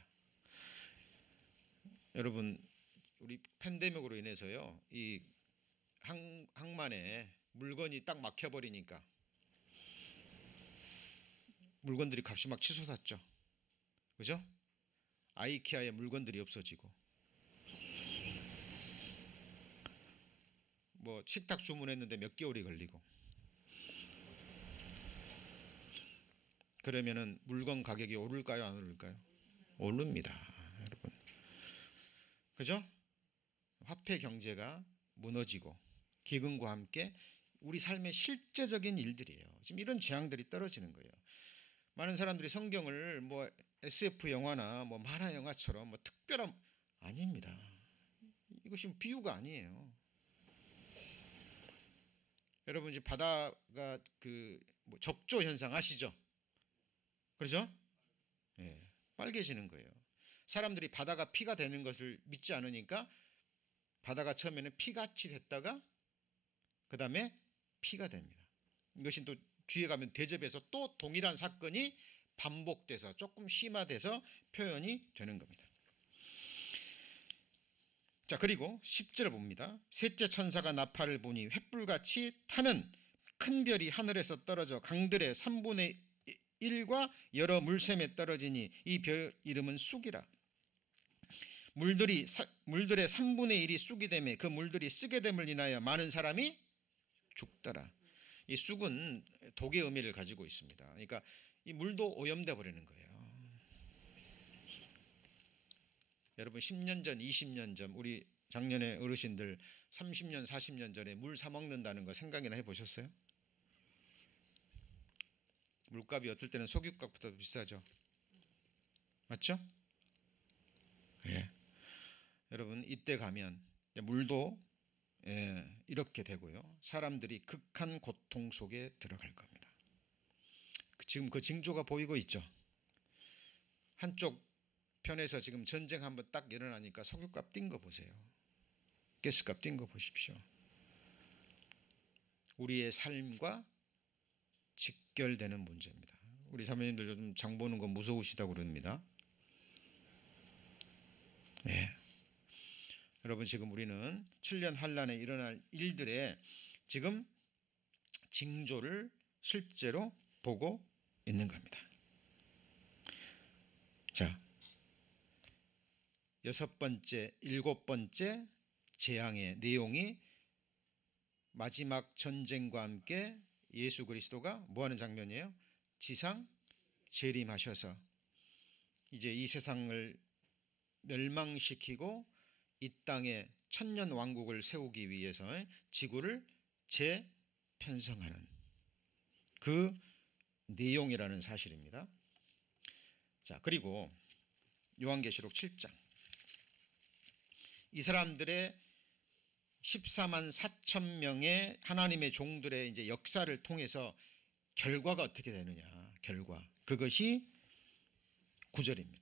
여러분 우리 팬데믹으로 인해서요 이 항만에 물건이 딱 막혀버리니까 물건들이 값이 막 치솟았죠. 그죠? 아이케아의 물건들이 없어지고 뭐 식탁 주문했는데 몇 개월이 걸리고 그러면은 물건 가격이 오를까요, 안 오를까요? 오릅니다, 여러분. 그죠? 화폐 경제가 무너지고 기근과 함께 우리 삶의 실제적인 일들이에요. 지금 이런 재앙들이 떨어지는 거예요. 많은 사람들이 성경을 뭐 SF 영화나 뭐 만화 영화처럼 뭐 특별한 아닙니다. 이것이 비유가 아니에요. 여러분 이제 바다가 그 뭐 적조 현상 아시죠? 그렇죠? 예. 빨개지는 거예요. 사람들이 바다가 피가 되는 것을 믿지 않으니까 바다가 처음에는 피같이 됐다가 그 다음에 피가 됩니다. 이것이 또 뒤에 가면 대접에서 또 동일한 사건이 반복돼서 조금 심화돼서 표현이 되는 겁니다. 자, 그리고 10절 봅니다. 셋째 천사가 나팔을 부니 횃불같이 타는 큰 별이 하늘에서 떨어져 강들의 3분의 1과 여러 물샘에 떨어지니 이 별 이름은 쑥이라. 물들의 3분의 1이 쑥이 되매 그 물들이 쓰게 됨을 인하여 많은 사람이 죽더라. 이 쑥은 독의 의미를 가지고 있습니다. 그러니까 이 물도 오염돼 버리는 거예요. 여러분 10년 전, 20년 전 우리 작년에 어르신들 30년, 40년 전에 물 사 먹는다는 거 생각이나 해보셨어요? 물값이 어떨 때는 석유값보다 비싸죠. 맞죠? 예. 여러분 이때 가면 물도 이렇게 되고요. 사람들이 극한 고통 속에 들어갈 겁니다. 지금 그 징조가 보이고 있죠. 한쪽 편에서 지금 전쟁 한번 딱 일어나니까 석유값 뛴 거 보세요. 가스값 뛴 거 보십시오. 우리의 삶과 직결되는 문제입니다. 우리 자매님들 좀 장 보는 거 무서우시다고 그럽니다. 네. 여러분 지금 우리는 7년 환란에 일어날 일들의 지금 징조를 실제로 보고 있는 겁니다. 자, 6번째, 7번째 재앙의 내용이 마지막 전쟁과 함께 예수 그리스도가 뭐하는 장면이에요? 지상 재림하셔서 이제 이 세상을 멸망시키고 이 땅에 천년 왕국을 세우기 위해서 지구를 재편성하는 그 내용이라는 사실입니다. 자, 그리고 요한계시록 7장 이 사람들의 14만 4천 명의 하나님의 종들의 이제 역사를 통해서 결과가 어떻게 되느냐, 결과 그것이 9절입니다.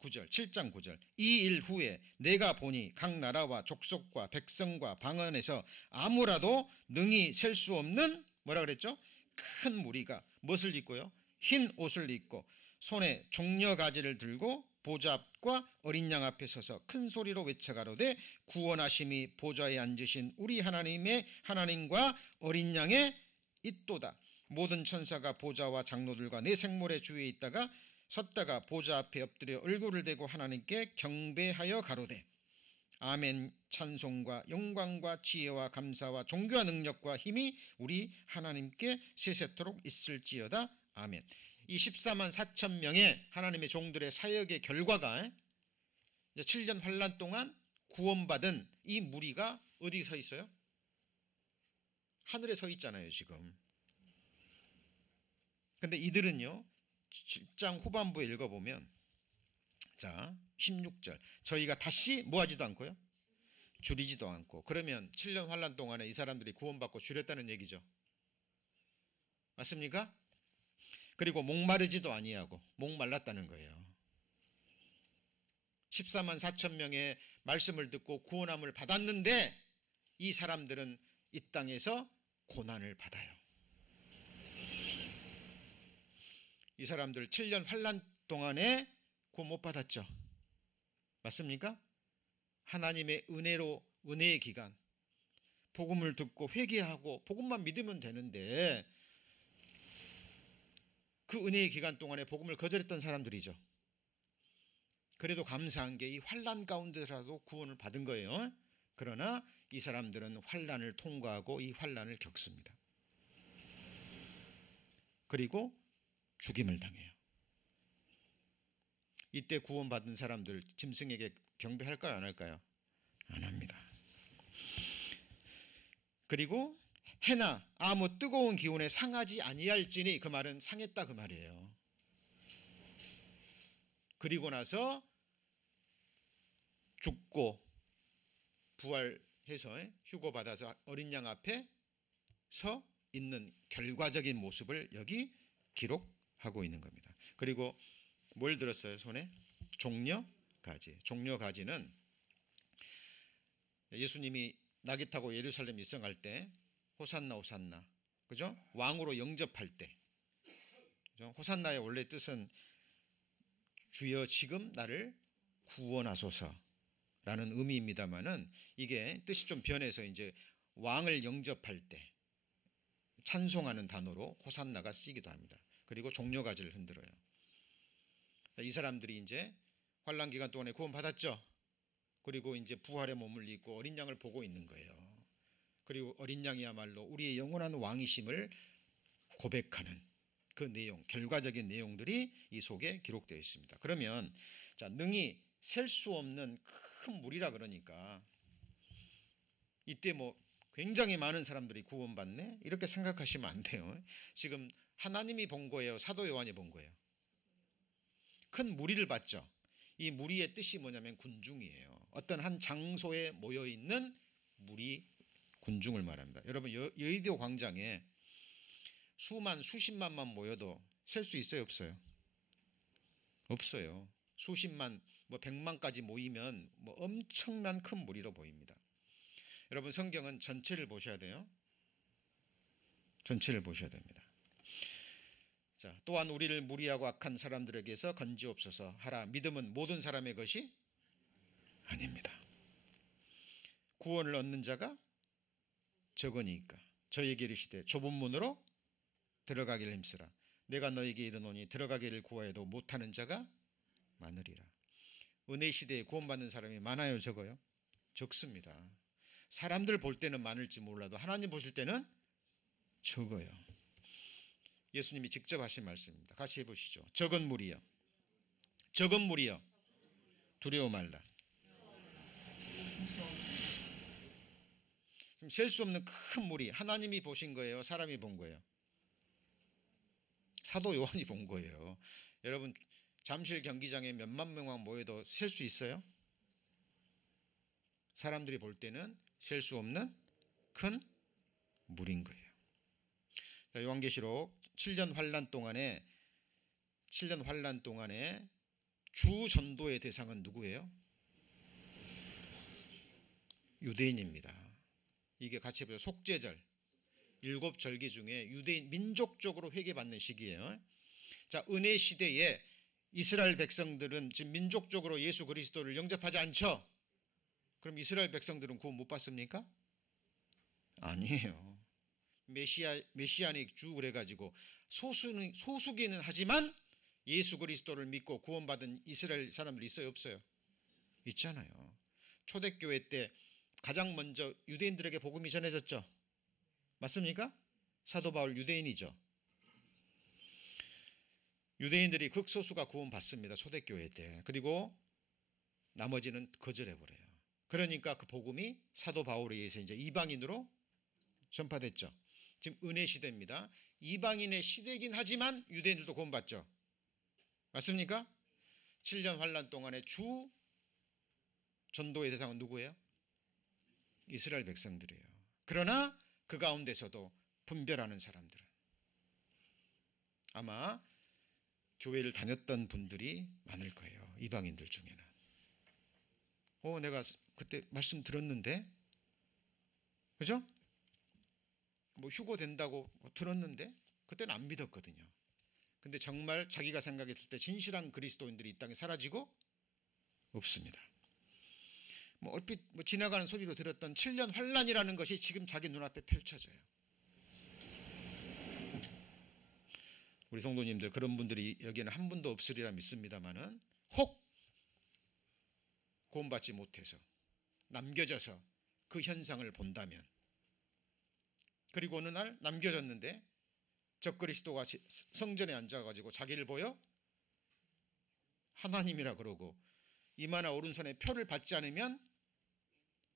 9절, 7장 9절. 이 일 후에 내가 보니 각 나라와 족속과 백성과 방언에서 아무라도 능히 셀 수 없는 뭐라 그랬죠? 큰 무리가 무엇을 입고요? 흰 옷을 입고 손에 종려가지를 들고 보좌 앞과 어린 양 앞에 서서 큰 소리로 외쳐가로되 구원하심이 보좌에 앉으신 우리 하나님과 어린 양의 있도다. 모든 천사가 보좌와 장로들과 네 생물의 주위에 있다가 섰다가 보좌 앞에 엎드려 얼굴을 대고 하나님께 경배하여 가로되 아멘. 찬송과 영광과 지혜와 감사와 존귀와 능력과 힘이 우리 하나님께 세세토록 있을지어다. 아멘. 이 14만 4천 명의 하나님의 종들의 사역의 결과가 7년 환란 동안 구원받은 이 무리가 어디 서 있어요? 하늘에 서 있잖아요 지금. 근데 이들은요 10장 후반부에 읽어보면 자 16절 저희가 다시 뭐하지도 않고요 줄이지도 않고. 그러면 7년 환란 동안에 이 사람들이 구원받고 줄였다는 얘기죠. 맞습니까? 그리고 목마르지도 아니하고 목말랐다는 거예요. 14만 4천 명의 말씀을 듣고 구원함을 받았는데 이 사람들은 이 땅에서 고난을 받아요. 이 사람들 7년 환란 동안에 구원 못 받았죠. 맞습니까? 하나님의 은혜의 기간, 복음을 듣고 회개하고 복음만 믿으면 되는데 그 은혜의 기간 동안에 복음을 거절했던 사람들이죠. 그래도 감사한 게 이 환란 가운데라도 구원을 받은 거예요. 그러나 이 사람들은 환란을 통과하고 이 환란을 겪습니다. 그리고 죽임을 당해요. 이때 구원받은 사람들 짐승에게 경배할까요? 안 할까요? 안 합니다. 그리고 해나 아무 뜨거운 기운에 상하지 아니할지니 그 말은 상했다 그 말이에요. 그리고 나서 죽고 부활해서 휴거받아서 어린 양 앞에 서 있는 결과적인 모습을 여기 기록하고 있는 겁니다. 그리고 뭘 들었어요? 손에 종려가지. 종려가지는 예수님이 나귀 타고 예루살렘 입성할 때 호산나 호산나, 그죠? 왕으로 영접할 때, 그죠? 호산나의 원래 뜻은 주여 지금 나를 구원하소서라는 의미입니다만은 이게 뜻이 좀 변해서 이제 왕을 영접할 때 찬송하는 단어로 호산나가 쓰이기도 합니다. 그리고 종려가지를 흔들어요. 이 사람들이 이제 환란 기간 동안에 구원 받았죠. 그리고 이제 부활의 몸을 입고 어린 양을 보고 있는 거예요. 그리고 어린 양이야말로 우리의 영원한 왕이심을 고백하는 그 내용, 결과적인 내용들이 이 속에 기록되어 있습니다. 그러면 자, 능히 셀 수 없는 큰 물이라 그러니까 이때 뭐 굉장히 많은 사람들이 구원받네 이렇게 생각하시면 안 돼요. 지금 하나님이 본 거예요, 사도 요한이 본 거예요? 큰 무리를 봤죠. 이 무리의 뜻이 뭐냐면 군중이에요. 어떤 한 장소에 모여 있는 무리, 군중을 말합니다. 여러분 여의도 광장에 수십만만 모여도 셀 수 있어요, 없어요? 없어요. 수십만, 뭐 100만까지 모이면 뭐 엄청난 큰 무리로 보입니다. 여러분 성경은 전체를 보셔야 돼요. 전체를 보셔야 됩니다. 자, 또한 우리를 무리하고 악한 사람들에게서 건지옵소서 하라. 믿음은 모든 사람의 것이 아닙니다. 구원을 얻는 자가 적으니까 저에게 이르시되 좁은 문으로 들어가기를 힘쓰라. 내가 너에게 이르노니 들어가기를 구하여도 못하는 자가 많으리라. 은혜 시대에 구원받는 사람이 많아요, 적어요? 적습니다. 사람들 볼 때는 많을지 몰라도 하나님 보실 때는 적어요. 예수님이 직접 하신 말씀입니다. 같이 해보시죠. 적은 무리여, 적은 무리여, 두려워 말라. 셀 수 없는 큰 무리, 하나님이 보신 거예요, 사람이 본 거예요? 사도 요한이 본 거예요. 여러분 잠실 경기장에 몇만 명만 모여도 셀 수 있어요? 사람들이 볼 때는 셀 수 없는 큰 물인 거예요. 요한계시록 7년 환란 동안에 주 전도의 대상은 누구예요? 유대인입니다. 이게 같이 보세요. 속죄절 7절기 중에 유대인 민족적으로 회개받는 시기예요. 자, 은혜 시대에 이스라엘 백성들은 지금 민족적으로 예수 그리스도를 영접하지 않죠? 그럼 이스라엘 백성들은 구원 못 받습니까? 아니에요. 메시아닉 주 그래가지고 소수기는 하지만 예수 그리스도를 믿고 구원받은 이스라엘 사람들 있어요, 없어요? 있잖아요. 초대교회 때 가장 먼저 유대인들에게 복음이 전해졌죠. 맞습니까? 사도 바울 유대인이죠. 유대인들이 극소수가 구원받습니다, 초대교회 때. 그리고 나머지는 거절해버려요. 그러니까 그 복음이 사도 바울에 의해서 이제 이방인으로 전파됐죠. 지금 은혜 시대입니다. 이방인의 시대이긴 하지만 유대인들도 구원받죠. 맞습니까? 7년 환란 동안에 주 전도의 대상은 누구예요? 이스라엘 백성들이에요. 그러나 그 가운데서도 분별하는 사람들은 아마 교회를 다녔던 분들이 많을 거예요. 이방인들 중에는. 내가 그때 말씀 들었는데, 그죠? 뭐 휴거 된다고 들었는데 그때는 안 믿었거든요. 근데 정말 자기가 생각했을 때 진실한 그리스도인들이 이 땅에 사라지고 없습니다. 뭐 얼핏 지나가는 소리로 들었던 7년 환란이라는 것이 지금 자기 눈앞에 펼쳐져요. 우리 성도님들 그런 분들이 여기에는 한 분도 없으리라 믿습니다만은 혹 구원받지 못해서 남겨져서 그 현상을 본다면, 그리고 어느 날 남겨졌는데 적그리스도가 성전에 앉아가지고 자기를 보여 하나님이라 그러고 이마나 오른손에 표를 받지 않으면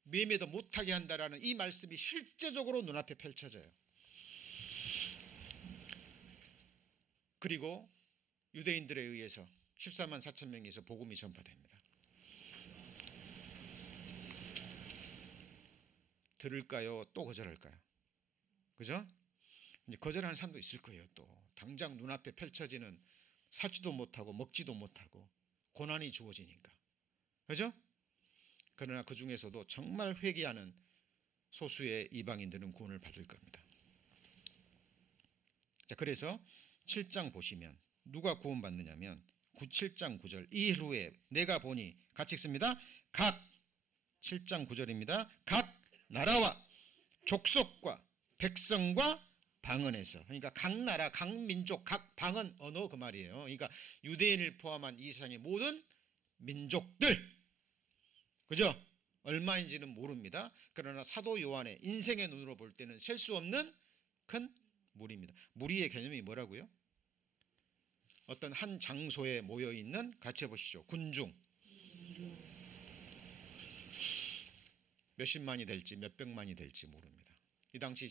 매매도 못하게 한다라는 이 말씀이 실제적으로 눈앞에 펼쳐져요. 그리고 유대인들에 의해서 14만 4천 명에서 복음이 전파됩니다. 들을까요? 또 거절할까요? 그죠? 이제 거절하는 사람도 있을 거예요. 또 당장 눈앞에 펼쳐지는 살지도 못하고 먹지도 못하고 고난이 주어지니까. 그죠? 그러나 그 중에서도 정말 회개하는 소수의 이방인들은 구원을 받을 겁니다. 자, 그래서 7장 보시면 누가 구원받느냐면 7장 9절 이후에 내가 보니 같이 읽습니다. 각 7장 9절입니다. 각 나라와 족속과 백성과 방언에서, 그러니까 각 나라, 각 민족, 각 방언, 언어 그 말이에요. 그러니까 유대인을 포함한 이 세상의 모든 민족들, 그죠? 얼마인지는 모릅니다. 그러나 사도 요한의 인생의 눈으로 볼 때는 셀 수 없는 큰 무리입니다. 무리의 개념이 뭐라고요? 어떤 한 장소에 모여 있는, 같이 해보시죠. 군중. 몇십만이 될지 몇백만이 될지 모릅니다. 이 당시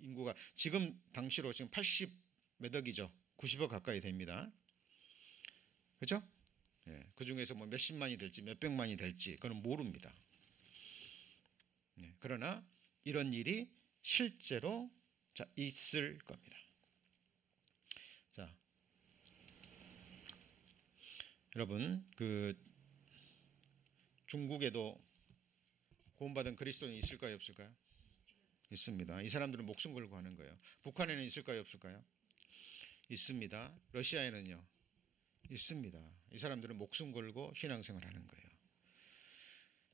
인구가 지금 당시로 지금 80 몇 억이죠. 90억 가까이 됩니다. 그렇죠? 예, 그 중에서 뭐 몇십만이 될지 몇백만이 될지 그건 모릅니다. 예, 그러나 이런 일이 실제로 있을 겁니다. 자, 여러분 그 중국에도 구원받은 그리스도인이 있을까요, 없을까요? 있습니다. 이 사람들은 목숨 걸고 하는 거예요. 북한에는 있을까요, 없을까요? 있습니다. 러시아에는요, 있습니다. 이 사람들은 목숨 걸고 신앙생활 하는 거예요.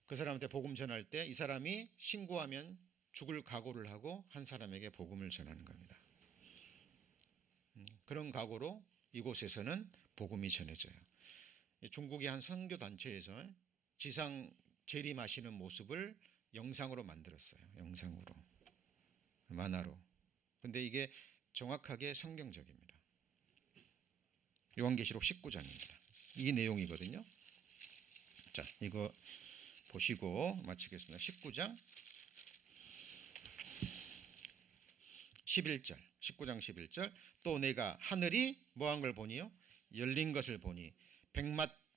그 사람한테 복음 전할 때 이 사람이 신고하면 죽을 각오를 하고 한 사람에게 복음을 전하는 겁니다. 그런 각오로 이곳에서는 복음이 전해져요. 중국의 한 선교 단체에서 지상 재림하시는 모습을 영상으로 만들었어요. 영상으로, 만화로. 근데 이게 정확하게 성경적입니다. 요한계시록 19장입니다. 이 내용이거든요. 자, 이거 보시고 마치겠습니다. 19장 11절, 19장 11절. 또 내가 하늘이 뭐한 걸 보니요? 열린 것을 보니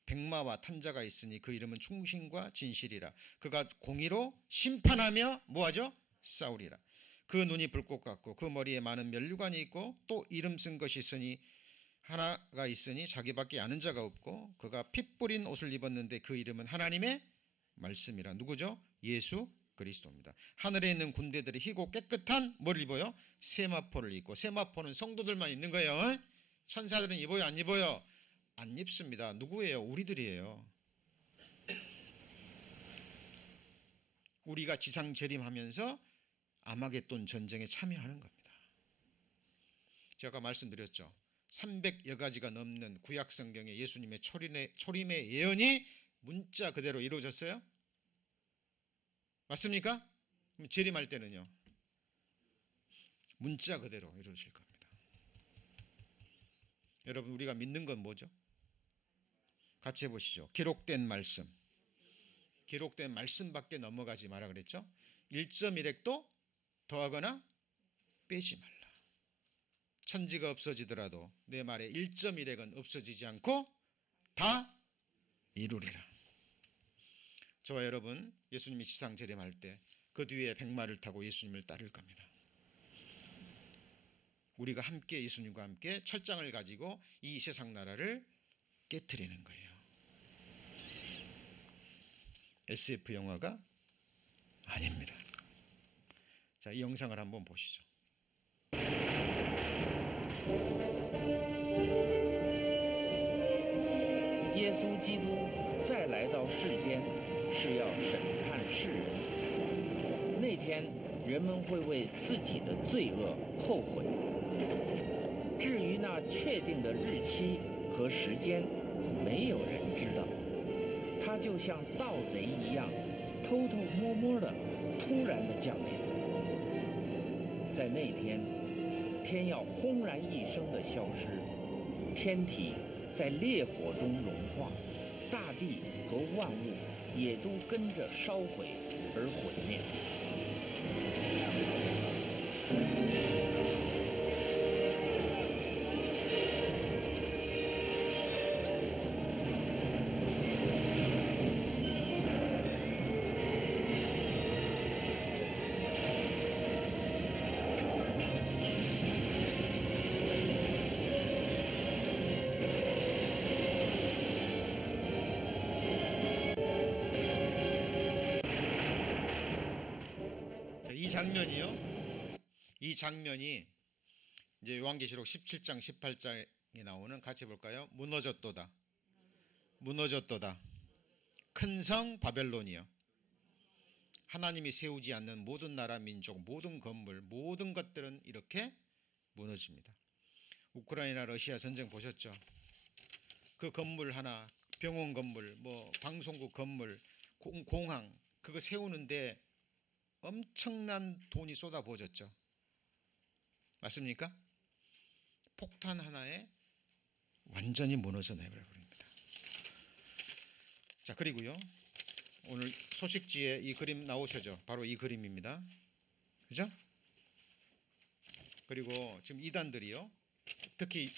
백마와 탄자가 있으니 그 이름은 충신과 진실이라. 그가 공의로 심판하며 뭐하죠? 싸우리라. 그 눈이 불꽃 같고 그 머리에 많은 면류관이 있고 또 이름 쓴 것이 있으니 하나가 있으니 자기밖에 아는 자가 없고 그가 피 뿌린 옷을 입었는데 그 이름은 하나님의 말씀이라. 누구죠? 예수 그리스도입니다. 하늘에 있는 군대들이 희고 깨끗한 뭘 입어요? 세마포를 입고. 세마포는 성도들만 있는 거예요. 천사들은 입어요, 안 입어요? 안 입습니다. 누구예요? 우리들이에요. 우리가 지상 재림하면서 아마겟돈 전쟁에 참여하는 겁니다. 제가 아까 말씀드렸죠. 300여 가지가 넘는 구약 성경의 예수님의 초림의 예언이 문자 그대로 이루어졌어요? 맞습니까? 그럼 재림할 때는요, 문자 그대로 이루어질 겁니다. 여러분, 우리가 믿는 건 뭐죠? 같이 해보시죠. 기록된 말씀. 기록된 말씀밖에 넘어가지 마라 그랬죠. 1.1핵도 더하거나 빼지 말라. 천지가 없어지더라도 내 말에 1.1핵은 없어지지 않고 다 이루리라. 저와 여러분, 예수님이 지상 재림할 때 그 뒤에 백마를 타고 예수님을 따를 겁니다. 우리가 함께 예수님과 함께 철장을 가지고 이 세상 나라를 깨트리는 거예요. SF 영화가 아닙니다. 자, 이 영상을 한번 보시죠. 耶稣基督再来到世间，是要审判世人。那天，人们会为自己的罪恶后悔。至于那确定的日期和时间，没有人知道。他就像盗贼一样，偷偷摸摸的，突然的降临。在那天，天要轰然一声的消失，天体在烈火中融化，大地和万物也都跟着烧毁而毁灭。 장면이요. 이 장면이 이제 요한계시록 17장 18장에 나오는, 같이 볼까요? 무너졌도다. 무너졌도다. 큰 성 바벨론이요. 하나님이 세우지 않는 모든 나라, 민족, 모든 건물, 모든 것들은 이렇게 무너집니다. 우크라이나 러시아 전쟁 보셨죠? 그 건물 하나, 병원 건물, 뭐 방송국 건물, 공항, 그거 세우는데 엄청난 돈이 쏟아부어졌죠. 맞습니까? 폭탄 하나에 완전히 무너져 내버려버립니다. 자, 그리고요, 오늘 소식지에 이 그림 나오셔죠. 바로 이 그림입니다. 그죠? 그리고 지금 이단들이요, 특히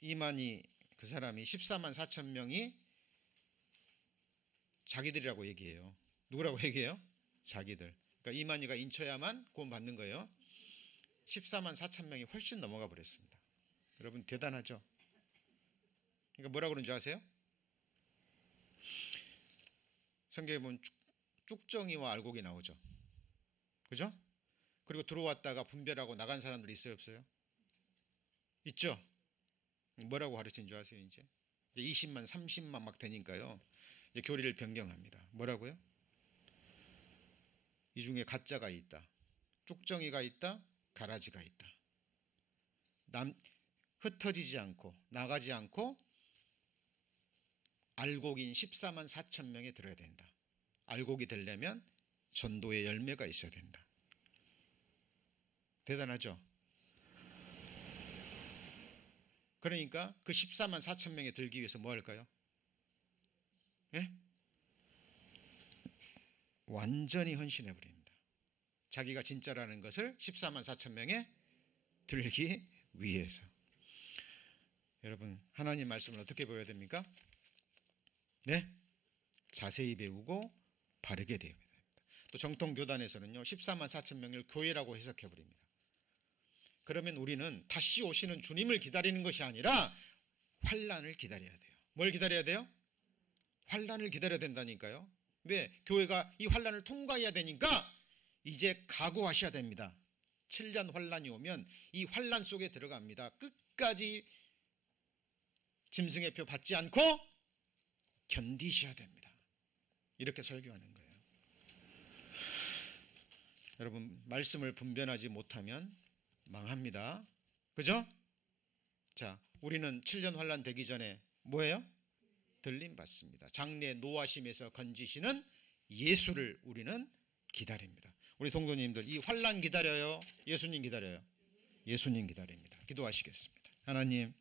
이만희 그 사람이 14만 4천 명이 자기들이라고 얘기해요. 누구라고 얘기해요? 자기들. 그러니까 이만희가 인쳐야만 구원받는 거예요. 14만 4천 명이 훨씬 넘어가 버렸습니다. 여러분 대단하죠? 그러니까 뭐라고 그러는지 아세요? 성경에 보면 쭉정이와 알곡이 나오죠. 그죠? 그리고 들어왔다가 분별하고 나간 사람들 있어요, 없어요? 있죠? 뭐라고 가르친 줄 아세요? 이제 20만 30만 막 되니까요, 이제 교리를 변경합니다. 뭐라고요? 이 중에 가짜가 있다, 쭉정이가 있다, 가라지가 있다. 흩어지지 않고 나가지 않고 알곡인 14만 4천 명에 들어야 된다. 알곡이 되려면 전도의 열매가 있어야 된다. 대단하죠? 그러니까 그 14만 4천 명에 들기 위해서 뭐 할까요? 예? 완전히 헌신해 버립니다. 자기가 진짜라는 것을 14만 4천 명에 들기 위해서. 여러분, 하나님 말씀을 어떻게 배워야 됩니까? 네? 자세히 배우고 바르게 배워야 됩니다. 또 정통 교단에서는요, 14만 4천 명을 교회라고 해석해 버립니다. 그러면 우리는 다시 오시는 주님을 기다리는 것이 아니라 환란을 기다려야 돼요. 뭘 기다려야 돼요? 환란을 기다려야 된다니까요. 왜? 교회가 이 환란을 통과해야 되니까 이제 각오하셔야 됩니다. 7년 환란이 오면 이 환란 속에 들어갑니다. 끝까지 짐승의 표 받지 않고 견디셔야 됩니다. 이렇게 설교하는 거예요. 여러분, 말씀을 분별하지 못하면 망합니다. 그죠? 자, 우리는 7년 환란 되기 전에 뭐예요? 들림 받습니다. 장래 노하심에서 건지시는 예수를 우리는 기다립니다. 우리 성도님들, 이 환란 기다려요? 예수님 기다려요? 예수님 기다립니다. 기도하시겠습니다. 하나님,